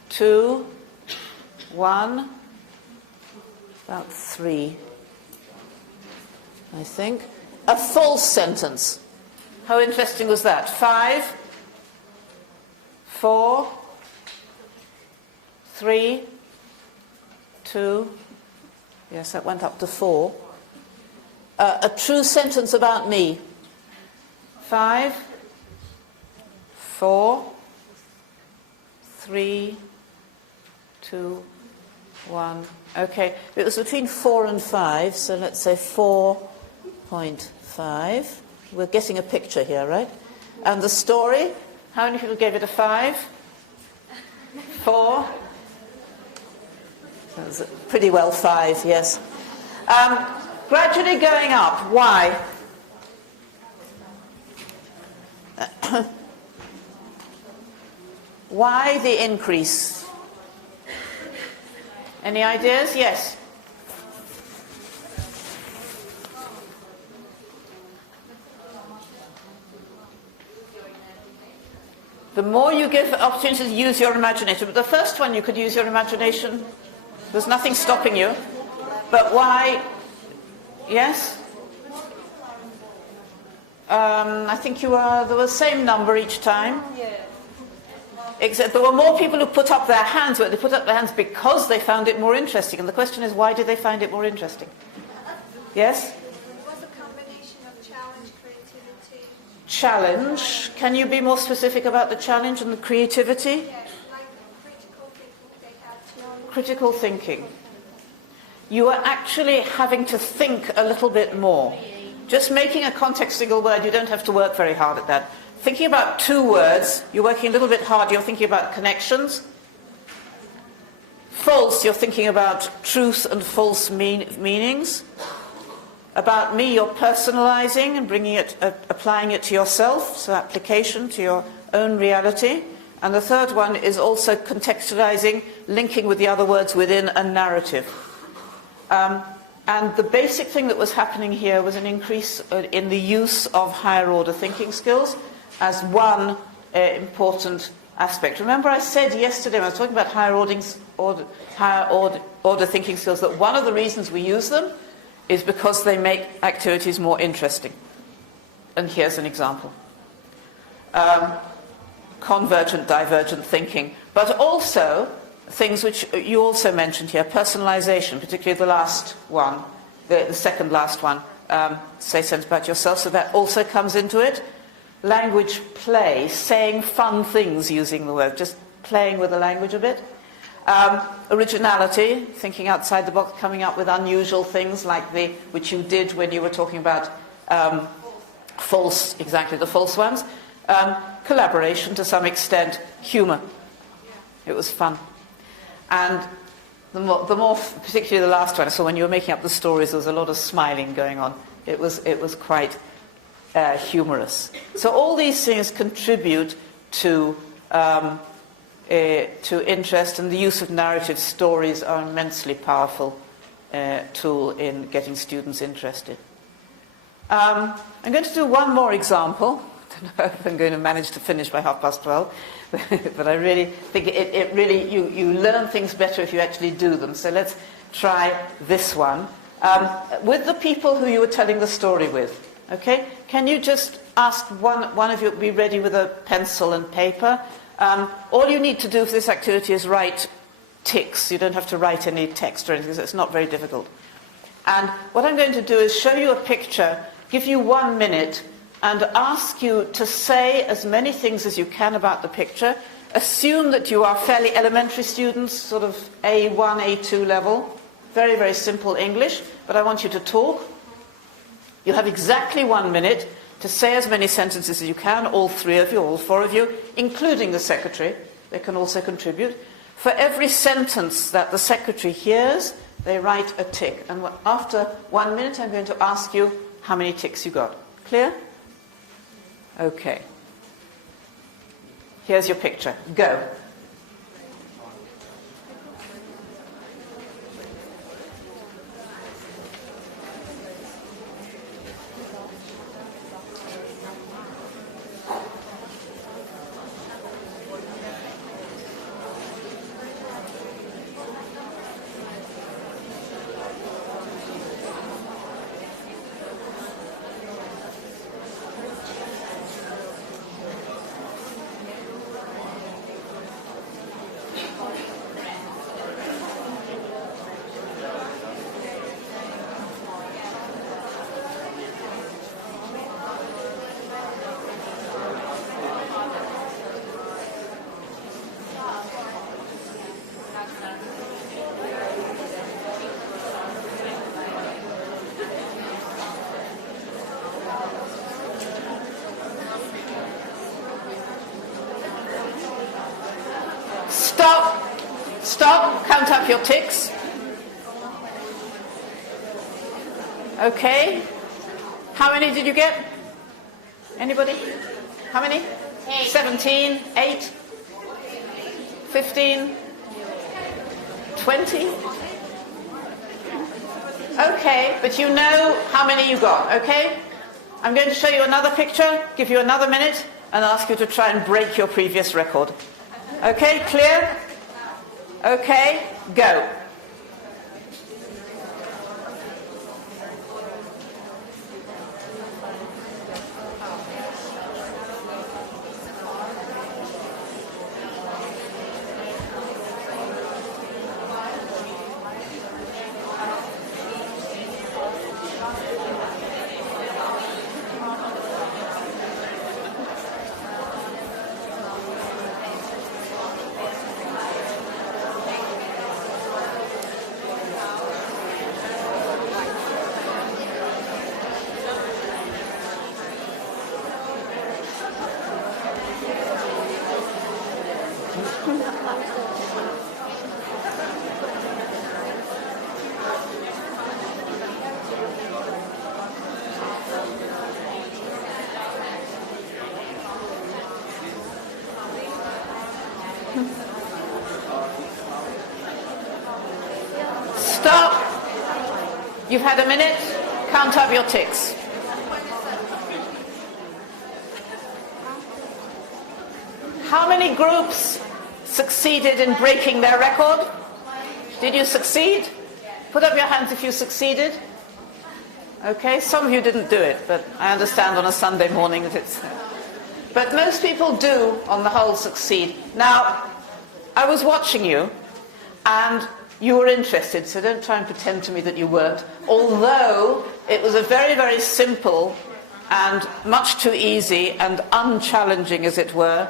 2, 1. About 3, I think. A full sentence. How interesting was that? 5, 4, 3, 2. Yes, that went up to 4. A true sentence about me. 5, 4, 3, 2, 1. Okay, it was between 4 and 5, so let's say 4.5. We're getting a picture here, right? And the story, how many people gave it a 5? 4? That was pretty well 5, yes. Gradually going up. Why? Why the increase? Any ideas? Yes. The more you give opportunity to use your imagination. But the first one, you could use your imagination. There's nothing stopping you. But why? Yes? I think there was the same number each time. Yeah. Except there were more people who put up their hands, but they put up their hands because they found it more interesting. And the question is, why did they find it more interesting? Yes? It was a combination of challenge, creativity. Challenge. Can you be more specific about the challenge and the creativity? Yes, like critical thinking they had to. Critical thinking. You are actually having to think a little bit more. Just making a context single word, you don't have to work very hard at that. Thinking about two words, you're working a little bit hard, you're thinking about connections. False, you're thinking about truth and false meanings. About me, you're personalizing and bringing it, applying it to yourself, so application to your own reality. And the third one is also contextualizing, linking with the other words within a narrative. And the basic thing that was happening here was an increase in the use of higher order thinking skills as one important aspect. Remember I said yesterday when I was talking about higher order thinking skills that one of the reasons we use them is because they make activities more interesting. And here's an example. Convergent, divergent thinking, but also things which you also mentioned here, personalization, particularly the last one, the second last one, say something about yourself, so that also comes into it. Language play, saying fun things using the word, just playing with the language a bit. Originality, thinking outside the box, coming up with unusual things like which you did when you were talking about false, exactly the false ones. Collaboration to some extent, humour. It was fun. And the more, particularly the last one, so when you were making up the stories, there was a lot of smiling going on. It was quite humorous. So all these things contribute to interest, and the use of narrative stories are an immensely powerful tool in getting students interested. I'm going to do one more example. I don't know if I'm going to manage to finish by 12:30, but I really think you learn things better if you actually do them. So let's try this one. With the people who you were telling the story with, okay? Can you just ask one of you to be ready with a pencil and paper? All you need to do for this activity is write ticks. You don't have to write any text or anything, so it's not very difficult. And what I'm going to do is show you a picture, give you 1 minute, and ask you to say as many things as you can about the picture. Assume that you are fairly elementary students, sort of A1, A2 level. Very, very simple English, but I want you to talk. You have exactly 1 minute to say as many sentences as you can, all 3 of you, all 4 of you, including the secretary. They can also contribute. For every sentence that the secretary hears, they write a tick. And after 1 minute, I'm going to ask you how many ticks you got. Clear? Okay. Here's your picture. Go. Stop, count up your ticks. Okay. How many did you get? Anybody? How many? 8. 17, 8, 15, 20. Okay, but you know how many you got, okay? I'm going to show you another picture, give you another minute, and ask you to try and break your previous record. Okay, clear? Okay, go. Stop. You've had a minute. Count up your ticks. How many groups succeeded in breaking their record? Did you succeed? Put up your hands if you succeeded. Okay, some of you didn't do it, but I understand on a Sunday morning that it's... But most people do, on the whole, succeed. Now, I was watching you, and you were interested, so don't try and pretend to me that you weren't. Although it was a very, very simple and much too easy and unchallenging, as it were,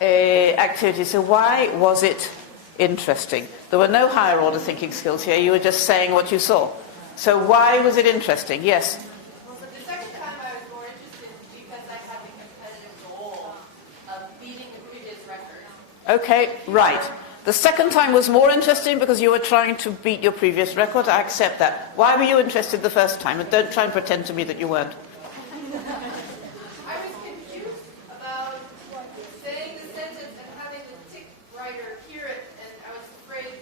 activity. So why was it interesting? There were no higher order thinking skills here. You were just saying what you saw. So why was it interesting? Yes? Well, so the second time I was more interested because I had the competitive goal of beating the previous record. Okay, right. The second time was more interesting because you were trying to beat your previous record. I accept that. Why were you interested the first time? And don't try and pretend to me that you weren't. I was confused about saying the sentence and having the tick writer hear it, and I was afraid,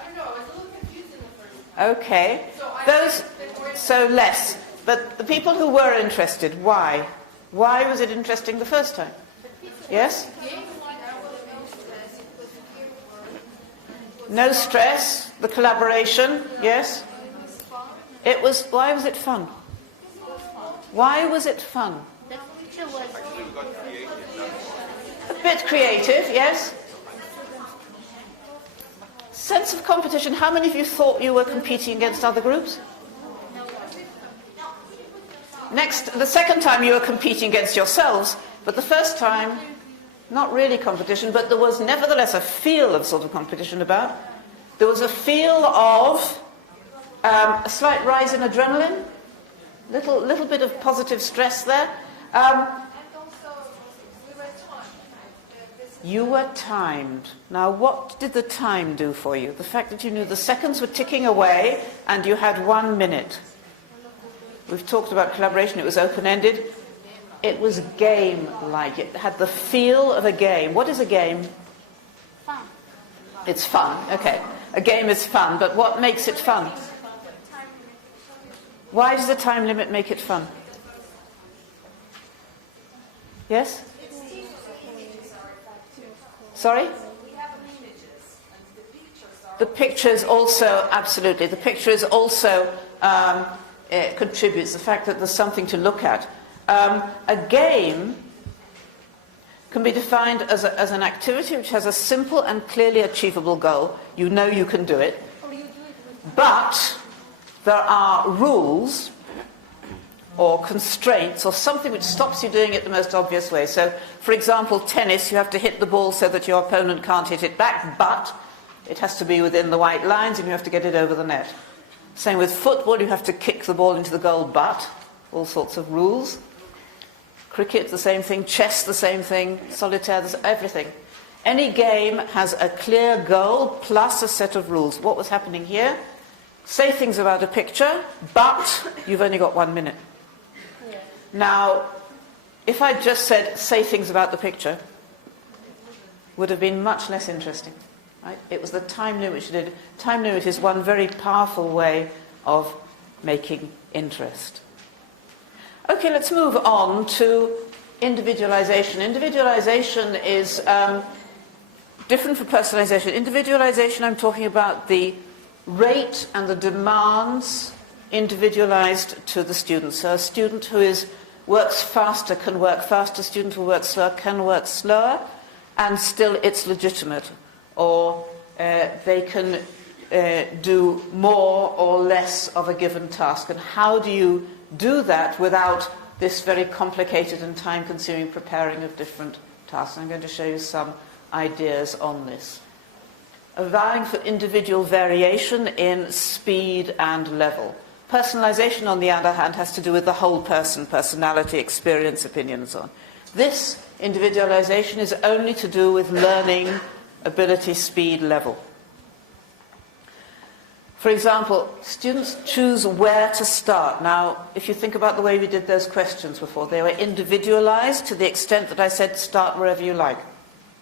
I don't know, I was a little confused in the first time. Okay. So I Those, been more so less. But the people who were interested, why? Why was it interesting the first time? Yes? No stress, the collaboration, yes? It was, why was it fun? Why was it fun? The teacher was A bit creative, yes? Sense of competition, how many of you thought you were competing against other groups? Next, the second time you were competing against yourselves, but the first time, not really competition, but there was nevertheless a feel of sort of competition about. There was a feel of a slight rise in adrenaline, little bit of positive stress there. And also, we were timed. You were timed. Now, what did the time do for you? The fact that you knew the seconds were ticking away and you had 1 minute. We've talked about collaboration. It was open-ended. It was game-like. It had the feel of a game. What is a game? fun. It's fun. Okay. A game is fun, but what makes it fun? Why does the time limit make it fun? Yes? Sorry? The pictures also, absolutely. The picture is also it contributes, the fact that there's something to look at. A game can be defined as an activity which has a simple and clearly achievable goal. You know you can do it. But there are rules or constraints or something which stops you doing it the most obvious way. So, for example, tennis, you have to hit the ball so that your opponent can't hit it back, but it has to be within the white lines and you have to get it over the net. Same with football, you have to kick the ball into the goal, but all sorts of rules. Cricket, the same thing. Chess, the same thing. Solitaire, everything. Any game has a clear goal plus a set of rules. What was happening here? Say things about a picture, but you've only got 1 minute. Yeah. Now, if I just said, say things about the picture, would have been much less interesting. Right? It was the time limit you did. Time limit is one very powerful way of making interest. Okay, let's move on to individualization. Individualization is different from personalization. Individualization, I'm talking about the rate and the demands individualized to the student. So a student who works faster can work faster, a student who works slower can work slower, and still it's legitimate. Or they can do more or less of a given task. And how do you do that without this very complicated and time-consuming preparing of different tasks? I'm going to show you some ideas on this. Allowing for individual variation in speed and level. Personalization, on the other hand, has to do with the whole person, personality, experience, opinion, and so on. This individualization is only to do with learning, ability, speed, level. For example, students choose where to start. Now, if you think about the way we did those questions before, they were individualized to the extent that I said start wherever you like.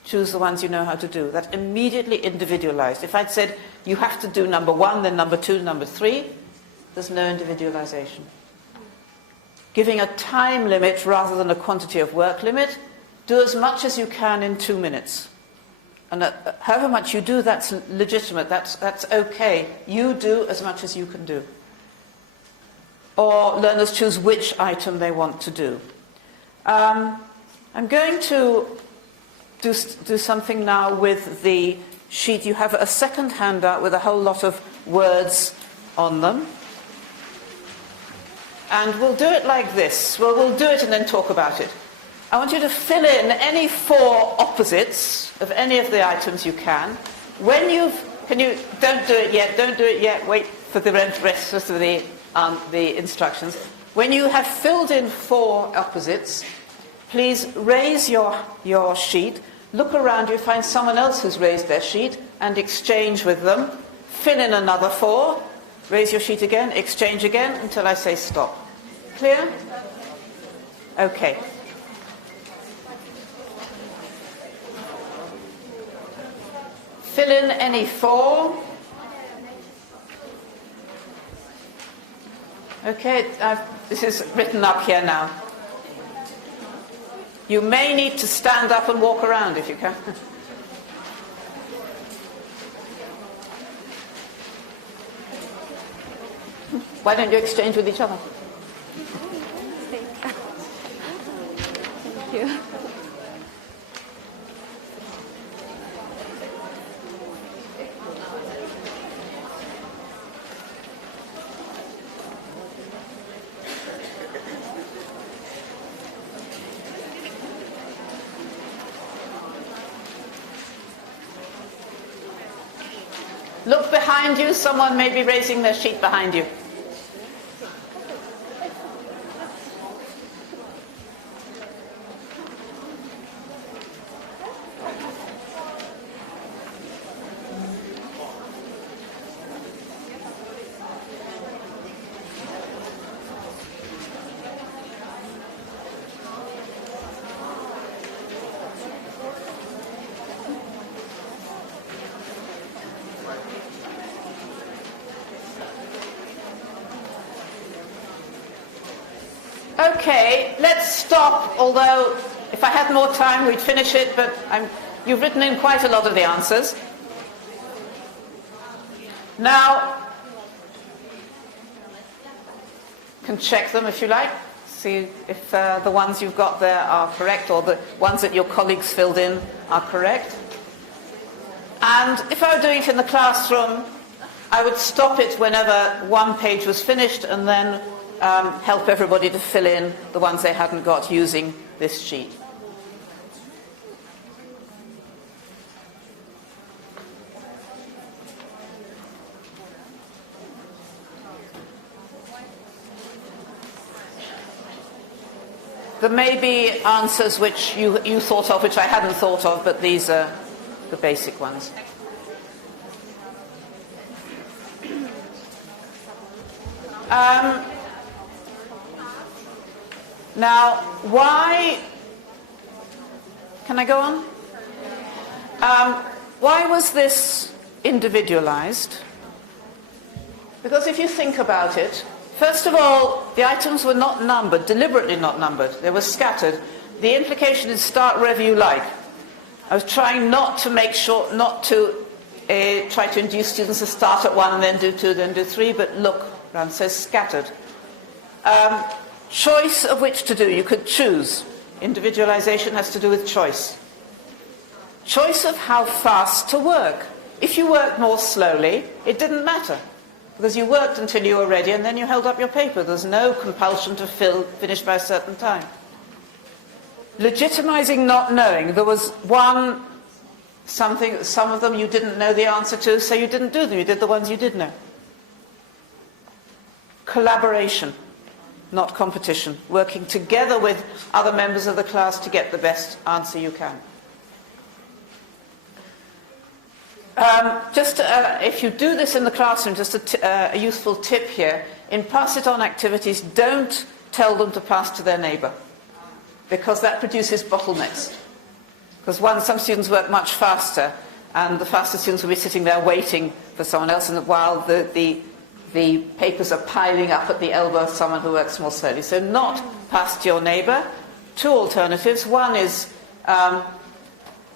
Choose the ones you know how to do. That immediately individualized. If I'd said you have to do number 1, then number 2, number 3, there's no individualization. Giving a time limit rather than a quantity of work limit, do as much as you can in 2 minutes. And however much you do, that's legitimate, that's okay. You do as much as you can do. Or learners choose which item they want to do. I'm going to do something now with the sheet. You have a second handout with a whole lot of words on them. And we'll do it like this. Well, we'll do it and then talk about it. I want you to fill in any 4 opposites of any of the items you can. When don't do it yet, wait for the rest of the instructions. When you have filled in 4 opposites, please raise your sheet, look around you, find someone else who's raised their sheet, and exchange with them. Fill in another 4, raise your sheet again, exchange again, until I say stop. Clear? Okay. Fill in any 4. Okay, this is written up here now. You may need to stand up and walk around if you can. Why don't you exchange with each other? Thank you. Look behind you. Someone may be raising their sheet behind you. Okay, let's stop, although if I had more time we'd finish it, but you've written in quite a lot of the answers. Now, you can check them if you like, see if the ones you've got there are correct, or the ones that your colleagues filled in are correct. And if I were doing it in the classroom, I would stop it whenever one page was finished and then help everybody to fill in the ones they hadn't got using this sheet. There may be answers which you thought of, which I hadn't thought of, but these are the basic ones. Now, why... Can I go on? Why was this individualized? Because if you think about it, first of all, the items were not numbered, deliberately not numbered. They were scattered. the implication is start wherever you like. I was trying not to try to induce students to start at 1 and then do 2, then do 3, but look, I'm so scattered. Choice of which to do. You could choose. Individualization has to do with choice. Choice of how fast to work. If you worked more slowly, it didn't matter, because you worked until you were ready and then you held up your paper. There's no compulsion to finish by a certain time. Legitimizing not knowing. There was some of them you didn't know the answer to, so you didn't do them. You did the ones you did know. Collaboration, not competition. Working together with other members of the class to get the best answer you can. If you do this in the classroom, just a useful tip here. In pass-it-on activities, don't tell them to pass to their neighbour, because that produces bottlenecks. Because some students work much faster, and the faster students will be sitting there waiting for someone else, and while the papers are piling up at the elbow of someone who works more slowly. So not pass to your neighbour. 2 alternatives. One is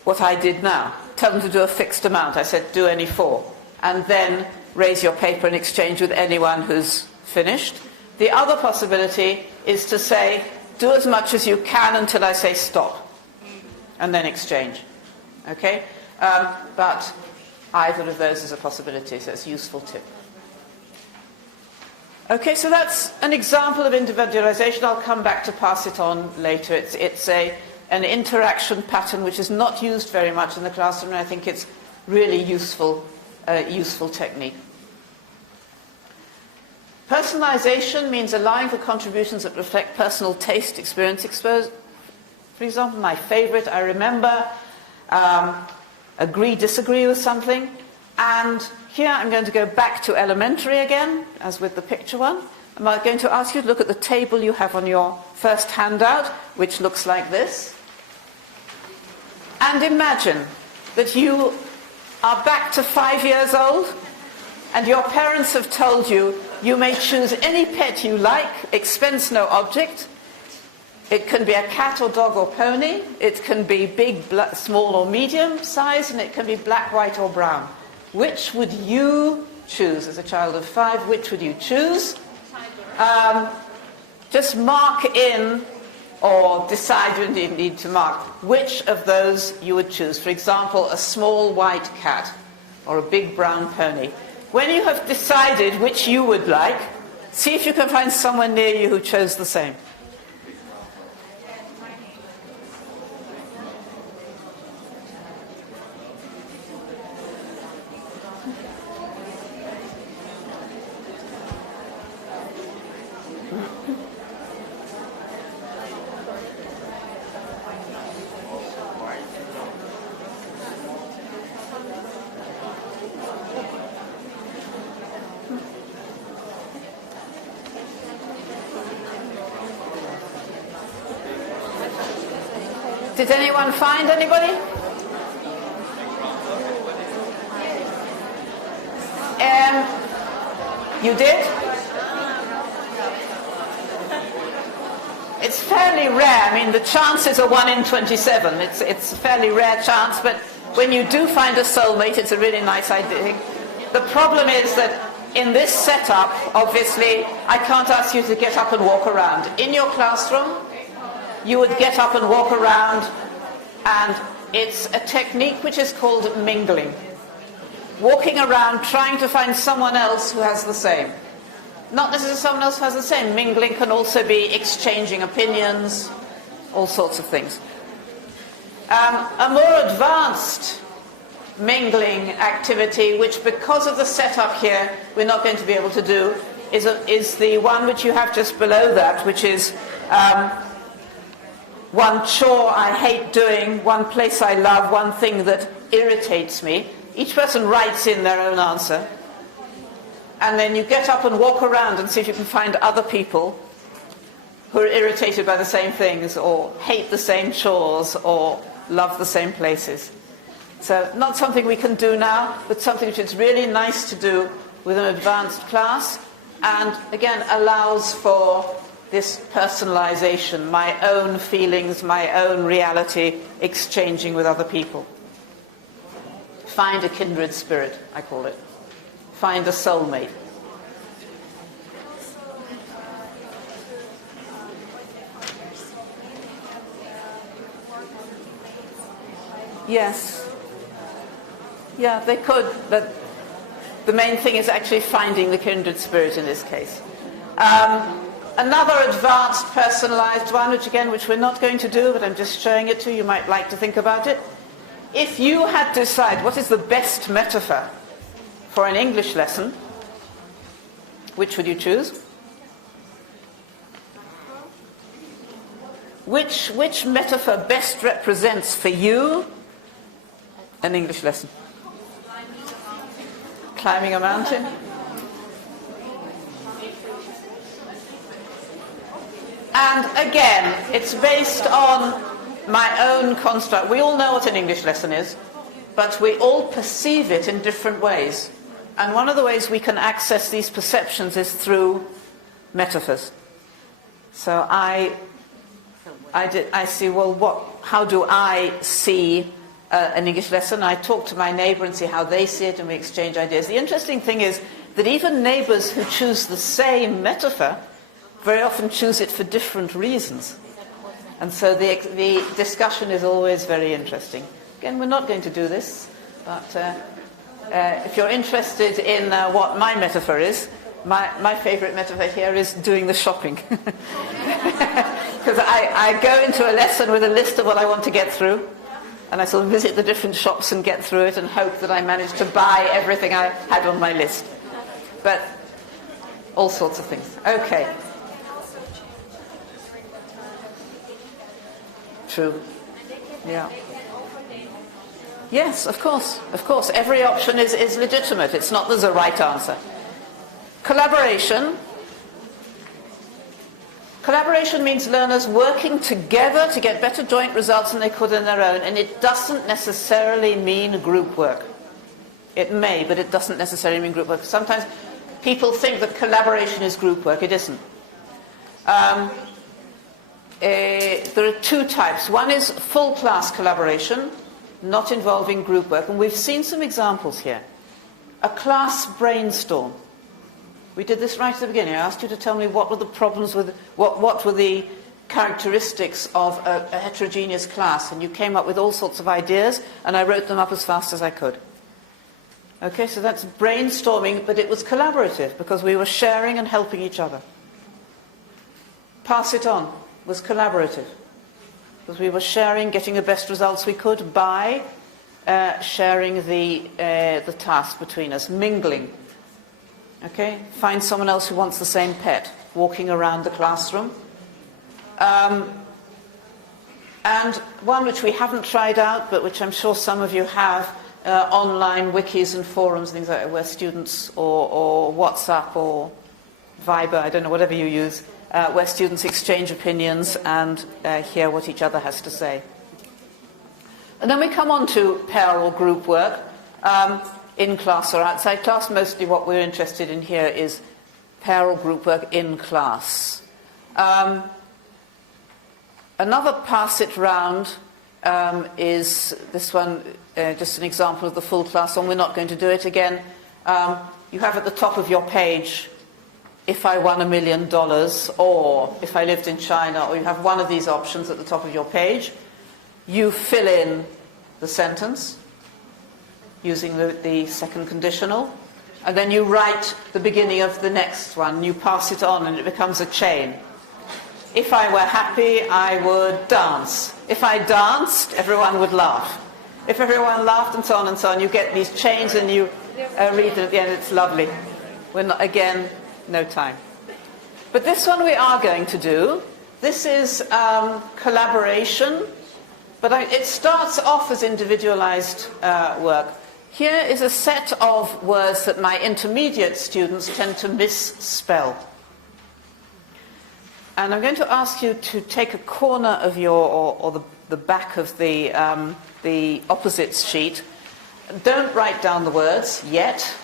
what I did now. Tell them to do a fixed amount. I said, do any 4. And then raise your paper and exchange with anyone who's finished. The other possibility is to say, do as much as you can until I say stop. And then exchange. Okay? But either of those is a possibility, so it's a useful tip. Okay, so that's an example of individualization. I'll come back to pass it on later. It's an interaction pattern which is not used very much in the classroom, and I think it's really useful technique. Personalization means allowing for contributions that reflect personal taste, experience, exposure. For example, my favorite, I remember, agree, disagree with something. And here I'm going to go back to elementary again, as with the picture one. I'm going to ask you to look at the table you have on your first handout, which looks like this. And imagine that you are back to 5 years old, and your parents have told you you may choose any pet you like, expense no object. It can be a cat or dog or pony. It can be big, small or medium size, and it can be black, white or brown. Which would you choose as a child of 5? Which would you choose? Just mark in, or decide, you need to mark, which of those you would choose. For example, a small white cat or a big brown pony. When you have decided which you would like, see if you can find someone near you who chose the same. Did anyone find anybody? You did? It's fairly rare. I mean, the chances are 1 in 27. It's a fairly rare chance, but when you do find a soulmate, it's a really nice idea. The problem is that in this setup, obviously, I can't ask you to get up and walk around. In your classroom, you would get up and walk around, and it's a technique which is called mingling. Walking around trying to find someone else who has the same. Not necessarily someone else who has the same. Mingling can also be exchanging opinions, all sorts of things. A more advanced mingling activity, which because of the setup here we're not going to be able to do, is the one which you have just below that, which is one chore I hate doing, one place I love, one thing that irritates me. Each person writes in their own answer. And then you get up and walk around and see if you can find other people who are irritated by the same things, or hate the same chores, or love the same places. So not something we can do now, but something which is really nice to do with an advanced class, and again allows for this personalization, my own feelings, my own reality, exchanging with other people. Find a kindred spirit, I call it. Find a soulmate. Yes. Yeah, they could, but the main thing is actually finding the kindred spirit in this case. Another advanced personalized one, which we're not going to do, but I'm just showing it to you, you might like to think about it. If you had to decide what is the best metaphor for an English lesson, which would you choose? Which metaphor best represents for you an English lesson? Climbing a mountain? And again, it's based on my own construct. We all know what an English lesson is, but we all perceive it in different ways. And one of the ways we can access these perceptions is through metaphors. So I see, well, how do I see an English lesson? I talk to my neighbour and see how they see it, and we exchange ideas. The interesting thing is that even neighbours who choose the same metaphor very often choose it for different reasons. And so the discussion is always very interesting. Again, we're not going to do this, but if you're interested in what my metaphor is, my favourite metaphor here is doing the shopping. Because I go into a lesson with a list of what I want to get through, and I sort of visit the different shops and get through it and hope that I manage to buy everything I had on my list. But all sorts of things. Okay. True. Yeah. Yes, of course. Of course. Every option is legitimate. It's not there's a right answer. Collaboration. Collaboration means learners working together to get better joint results than they could on their own, and it doesn't necessarily mean group work. It may, but it doesn't necessarily mean group work. Sometimes people think that collaboration is group work. It isn't. There are two types. One is full class collaboration, not involving group work, and we've seen some examples here. A class brainstorm. We did this right at the beginning. I asked you to tell me what were the problems with, what were the characteristics of a heterogeneous class, and you came up with all sorts of ideas, and I wrote them up as fast as I could. Okay, so that's brainstorming, but it was collaborative because we were sharing and helping each other. Pass it on was collaborative because we were sharing, getting the best results we could by sharing the task between us, mingling. Okay, find someone else who wants the same pet, walking around the classroom. And one which we haven't tried out, but which I'm sure some of you have, online wikis and forums, things like that, where students, or WhatsApp or Viber, I don't know, whatever you use, where students exchange opinions and hear what each other has to say. And then we come on to pair or group work. In class or outside class. Mostly what we're interested in here is pair or group work in class. Another pass it round is this one, just an example of the full class one. We're not going to do it again. You have at the top of your page, if I won $1 million, or if I lived in China, or you have one of these options at the top of your page. You fill in the sentence using the second conditional, and then you write the beginning of the next one. You pass it on and it becomes a chain. If I were happy, I would dance. If I danced, everyone would laugh. If everyone laughed, and so on and so on, you get these chains and you read them at the end. It's lovely. We're not, again, no time. But this one we are going to do. This is collaboration, but it starts off as individualized work. Here is a set of words that my intermediate students tend to misspell. And I'm going to ask you to take a corner of your, or the back of the opposites sheet. Don't write down the words yet.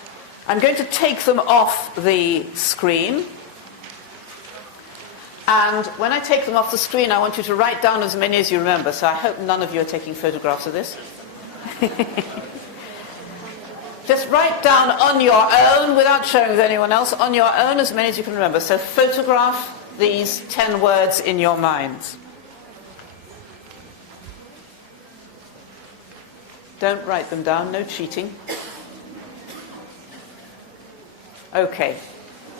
I'm going to take them off the screen. And when I take them off the screen, I want you to write down as many as you remember. So I hope none of you are taking photographs of this. Just write down on your own, without sharing with anyone else, on your own as many as you can remember. So photograph these 10 words in your minds. Don't write them down, no cheating. Okay.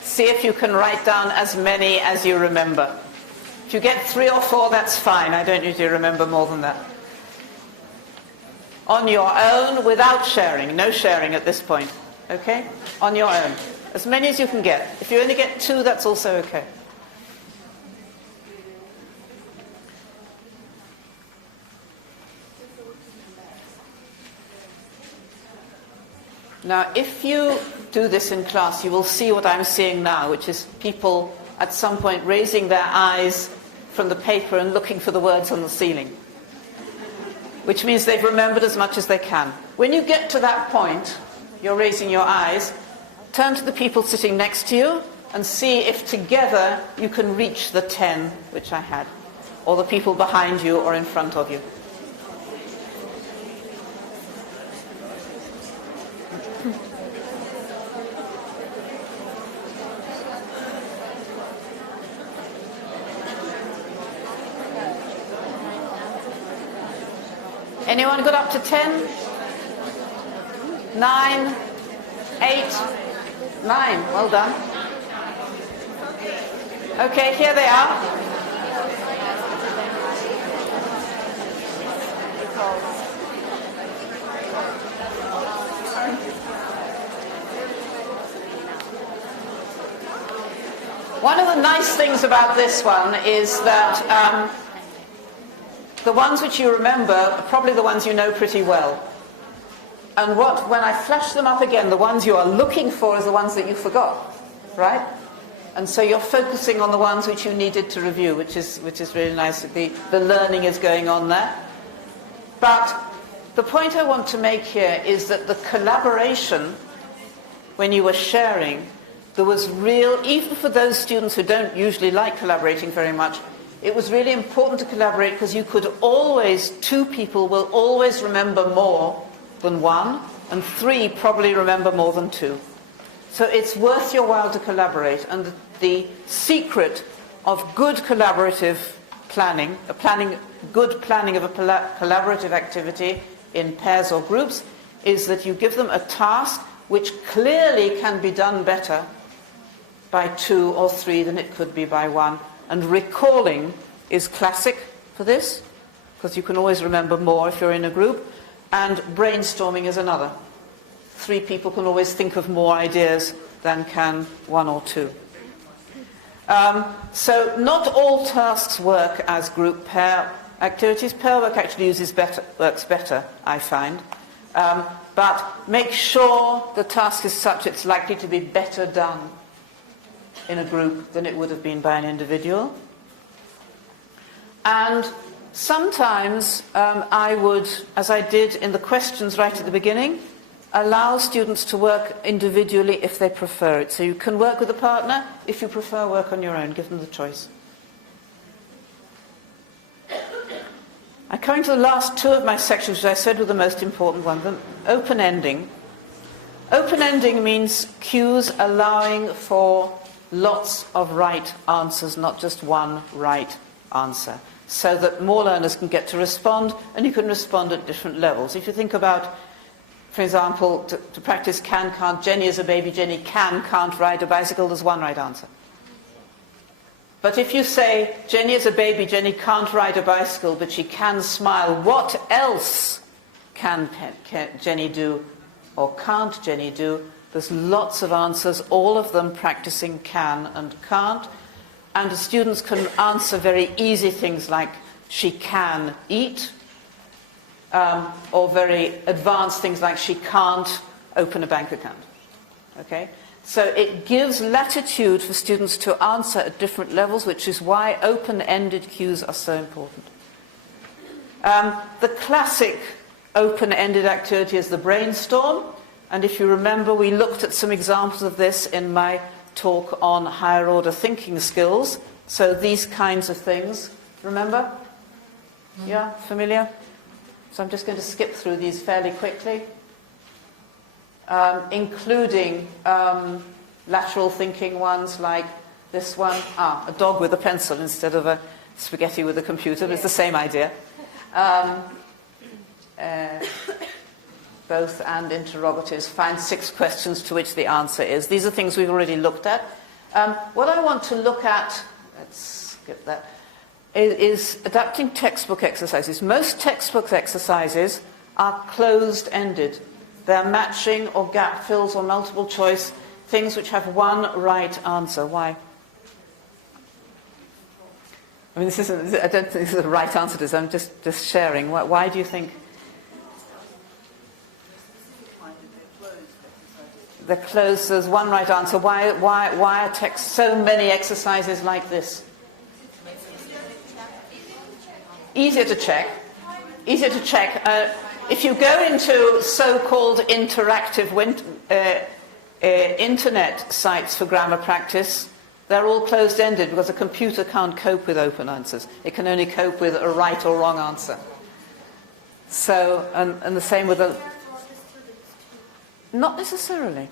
See if you can write down as many as you remember. If you get 3 or 4, that's fine. I don't usually remember more than that. On your own, without sharing. No sharing at this point. Okay? On your own. As many as you can get. If you only get 2, that's also okay. Now, if you do this in class, you will see what I'm seeing now, which is people at some point raising their eyes from the paper and looking for the words on the ceiling, which means they've remembered as much as they can. When you get to that point, you're raising your eyes, turn to the people sitting next to you and see if together you can reach the 10 which I had, or the people behind you or in front of you. Anyone got up to 10? 9? 8? 9. Well done. Okay, here they are. One of the nice things about this one is that the ones which you remember are probably the ones you know pretty well. And when I flash them up again, the ones you are looking for is the ones that you forgot, right? And so you're focusing on the ones which you needed to review, which is really nice. The learning is going on there. But the point I want to make here is that the collaboration, when you were sharing, there was real, even for those students who don't usually like collaborating very much, it was really important to collaborate because you could always, 2 people will always remember more than 1, and 3 probably remember more than 2. So it's worth your while to collaborate. And the secret of good collaborative planning, good planning of a collaborative activity in pairs or groups, is that you give them a task which clearly can be done better by 2 or 3 than it could be by 1. And recalling is classic for this, because you can always remember more if you're in a group. And brainstorming is another. 3 people can always think of more ideas than can 1 or 2. So not all tasks work as group pair activities. Pair work actually works better, I find. But make sure the task is such it's likely to be better done in a group than it would have been by an individual. And sometimes I would, as I did in the questions right at the beginning, allow students to work individually if they prefer it. So you can work with a partner. If you prefer, work on your own. Give them the choice. I come to the last 2 of my sections, which I said were the most important one, the open-ending. Open-ending means cues allowing for lots of right answers, not just one right answer, so that more learners can get to respond, and you can respond at different levels. If you think about, for example, to practice can, can't, Jenny is a baby, Jenny can't ride a bicycle, there's one right answer. But if you say, Jenny is a baby, Jenny can't ride a bicycle, but she can smile, what else can Jenny do, or can't Jenny do? There's lots of answers, all of them practicing can and can't. And the students can answer very easy things like, she can eat, or very advanced things like, she can't open a bank account. Okay? So it gives latitude for students to answer at different levels, which is why open-ended cues are so important. The classic open-ended activity is the brainstorm. And if you remember, we looked at some examples of this in my talk on higher order thinking skills, So these kinds of things, remember? Yeah, familiar? So I'm just going to skip through these fairly quickly, including lateral thinking ones like this one. A dog with a pencil instead of a spaghetti with a computer, but it's the same idea. Both and interrogatives. Find 6 questions to which the answer is. These are things we've already looked at. What I want to look at, let's skip that, is adapting textbook exercises. Most textbook exercises are closed-ended. They're matching or gap fills or multiple choice, things which have one right answer. Why? I mean, I don't think this is the right answer to this. I'm just sharing. Why do you think? They're closed. There's one right answer. Why are so many exercises like this? Easier to check. Easier to check. If you go into so-called interactive internet sites for grammar practice, they're all closed-ended because a computer can't cope with open answers. It can only cope with a right or wrong answer. So, and the same with not necessarily.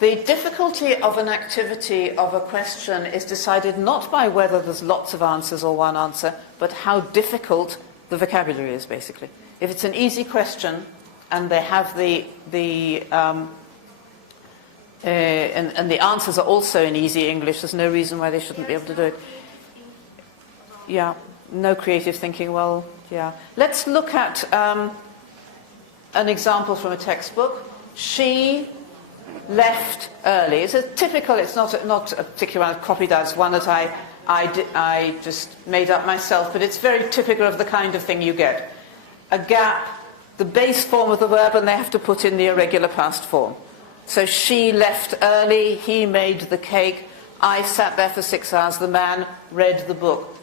The difficulty of an activity, of a question, is decided not by whether there's lots of answers or one answer, but how difficult the vocabulary is, basically. If it's an easy question and they have and the answers are also in easy English, there's no reason why they shouldn't be able to do it. Yeah, no creative thinking. Well, yeah. Let's look at an example from a textbook. She left early. It's a typical, it's not a particular one I've copied out, it's one that I just made up myself, but it's very typical of the kind of thing you get. A gap, the base form of the verb, and they have to put in the irregular past form. So she left early, he made the cake, I sat there for 6 hours, the man read the book.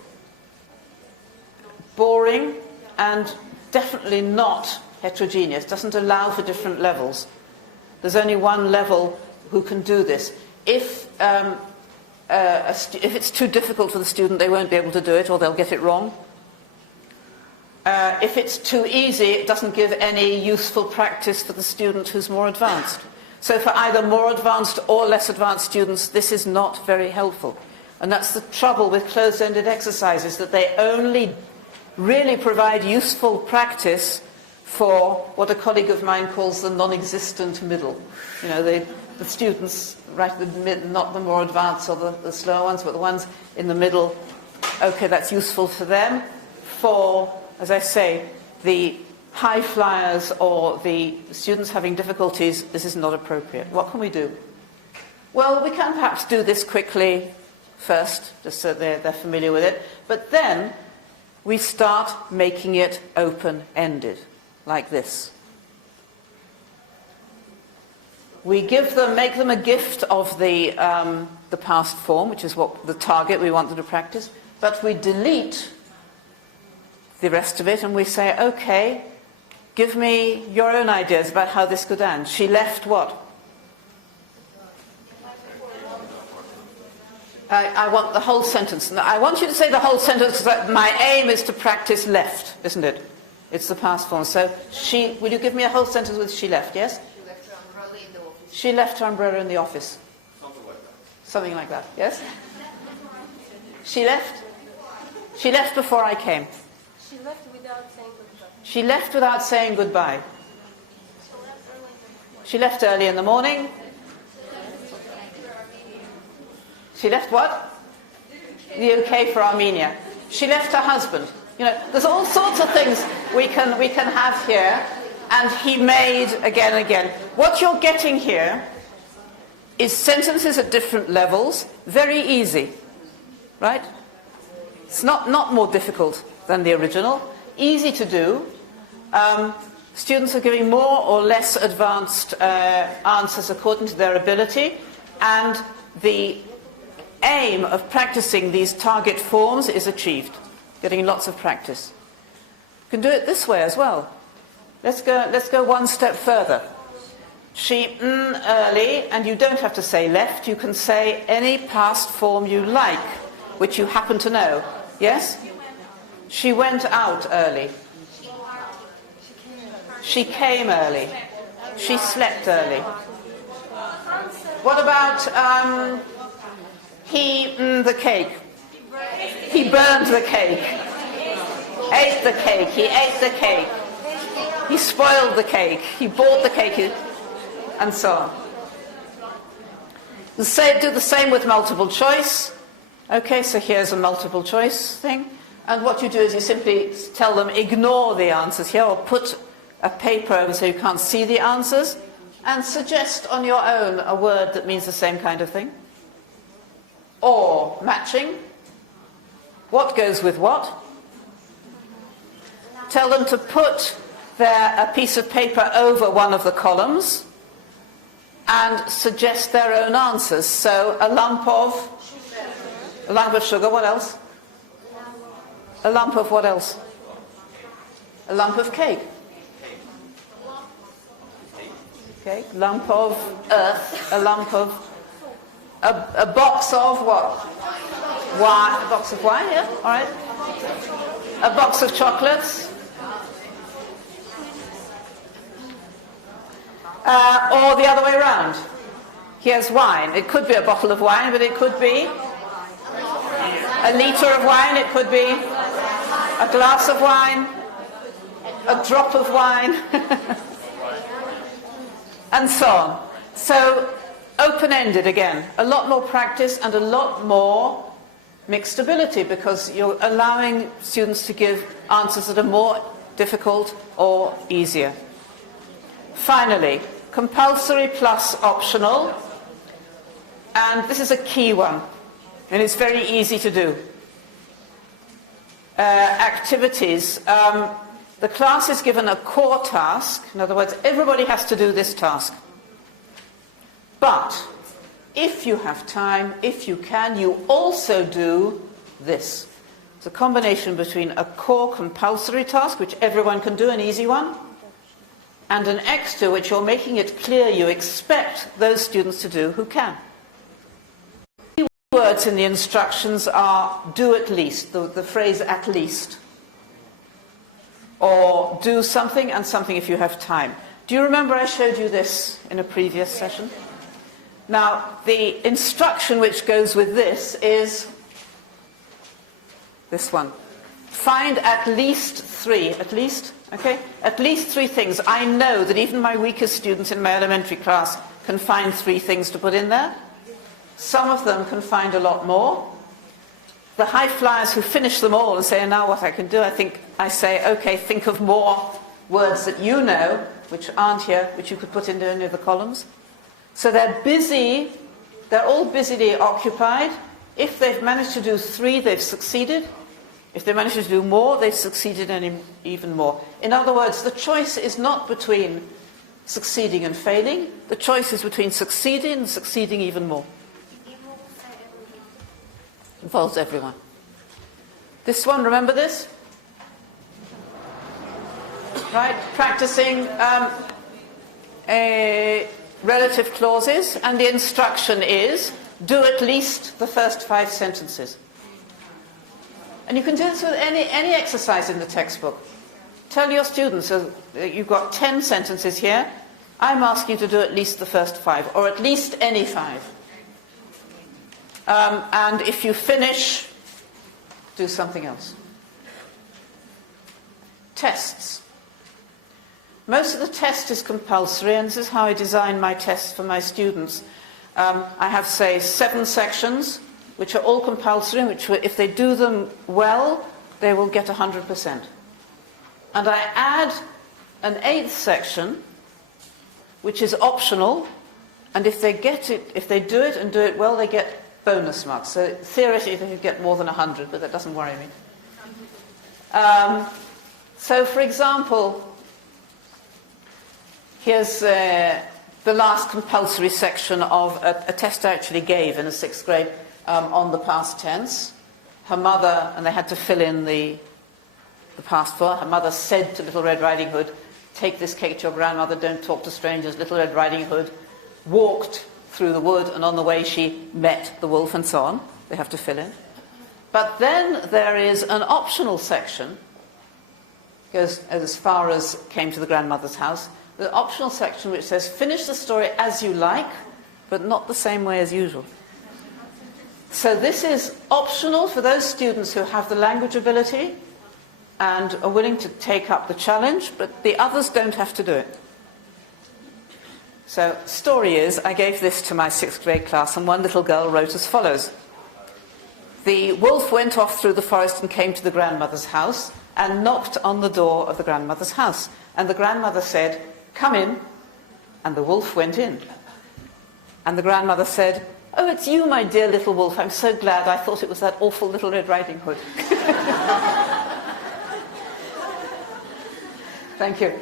Boring and definitely not heterogeneous, doesn't allow for different levels. There's only one level who can do this. If it's too difficult for the student, they won't be able to do it, or they'll get it wrong. If it's too easy, it doesn't give any useful practice for the student who's more advanced. So for either more advanced or less advanced students, this is not very helpful. And that's the trouble with closed-ended exercises, that they only really provide useful practice for what a colleague of mine calls the non-existent middle. You know, the students right in the mid, not the more advanced or the slower ones, but the ones in the middle. Okay, that's useful for them. For, as I say, the high flyers or the students having difficulties, this is not appropriate. What can we do? Well, we can perhaps do this quickly first, just so they're familiar with it. But then we start making it open-ended, like this. We make them a gift of the past form, which is what the target we want them to practice, but we delete the rest of it and we say, okay, give me your own ideas about how this could end. She left what? I want the whole sentence. I want you to say the whole sentence because my aim is to practice left, isn't it? It's the past form. So will you give me a whole sentence with she left, yes? She left her umbrella in the office. Something like that. Something like that, yes? She left? She left before I came. She left without saying goodbye. She left without saying goodbye. She left early in the morning. She left what? The UK for Armenia. She left her husband. You know, there's all sorts of things we can have here. And he made, again and again. What you're getting here is sentences at different levels, very easy, right? It's not more difficult than the original, easy to do. Students are giving more or less advanced answers according to their ability, and the aim of practicing these target forms is achieved, getting lots of practice. You can do it this way as well. Let's go one step further. She early, and you don't have to say left, you can say any past form you like. which you happen to know. Yes? She went out early. She came early. She slept early. What about the cake? He burned the cake. Ate the cake. He ate the cake. He spoiled the cake. He bought the cake, and so on. Do the same with multiple choice. Okay, so here's a multiple choice thing. And what you do is you simply tell them ignore the answers here, or put a paper over so you can't see the answers, and suggest on your own a word that means the same kind of thing. Or matching. What goes with what? Tell them to put a piece of paper over one of the columns and suggest their own answers. So a lump of sugar, what else? A lump of what else? A lump of cake. Okay, lump of earth, a lump of a box of what? Wine, a box of wine, yeah, all right. A box of chocolates. Or the other way around. Here's wine. It could be a bottle of wine, but it could be a litre of wine, it could be a glass of wine, a drop of wine, and so on. So, open-ended again. A lot more practice and a lot more mixedability, because you're allowing students to give answers that are more difficult or easier. Finally, compulsory plus optional. And this is a key one, and it's very easy to do. Activities. The class is given a core task. In other words, everybody has to do this task. But if you have time, if you can, you also do this. It's a combination between a core compulsory task, which everyone can do, an easy one, and an extra, which you're making it clear you expect those students to do who can. The words in the instructions are do at least, the phrase at least, or do something and something if you have time. Do you remember I showed you this in a previous session? Now, the instruction which goes with this is this one. Find at least three, at least three things. I know that even my weakest students in my elementary class can find 3 things to put in there. Some of them can find a lot more. The high flyers who finish them all and say, now what I can do, I say, okay, think of more words that you know, which aren't here, which you could put into any of the columns. So they're busy, they're all busily occupied. If they've managed to do 3, they've succeeded. If they manage to do more, they've succeeded even more. In other words, the choice is not between succeeding and failing. The choice is between succeeding and succeeding even more. Involves everyone. This one, remember this? Right? Practicing relative clauses, and the instruction is do at least the first 5 sentences. And you can do this with any exercise in the textbook. Tell your students, you've got 10 sentences here, I'm asking you to do at least the first 5, or at least any 5. And if you finish, do something else. Tests. Most of the test is compulsory, and this is how I design my tests for my students. I have, say, 7 sections, which are all compulsory, which, if they do them well, they will get 100%. And I add an 8th section, which is optional, and if they get it, if they do it and do it well, they get bonus marks. So theoretically, they could get more than 100, but that doesn't worry me. So, for example, here's the last compulsory section of a test I actually gave in the 6th grade on the past tense. Her mother, and they had to fill in the past for her mother said to Little Red Riding Hood, take this cake to your grandmother, don't talk to strangers. Little Red Riding Hood walked through the wood, and on the way she met the wolf, and so on. They have to fill in. But then there is an optional section, goes as far as came to the grandmother's house, the optional section which says finish the story as you like, but not the same way as usual. So this is optional for those students who have the language ability and are willing to take up the challenge, but the others don't have to do it. So, story is, I gave this to my 6th grade class, and one little girl wrote as follows. The wolf went off through the forest and came to the grandmother's house and knocked on the door of the grandmother's house. And the grandmother said, "Come in." And the wolf went in. And the grandmother said, "Oh, it's you, my dear little wolf. I'm so glad. I thought it was that awful Little Red Riding Hood." Thank you.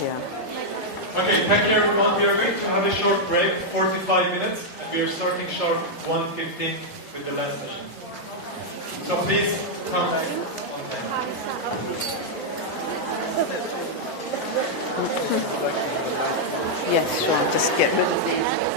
Yeah. Okay, thank you everyone. We are going to have a short break, 45 minutes, and we are starting sharp 1:15 with the last session. So please come back on time. Yes, sure. Just get rid of these.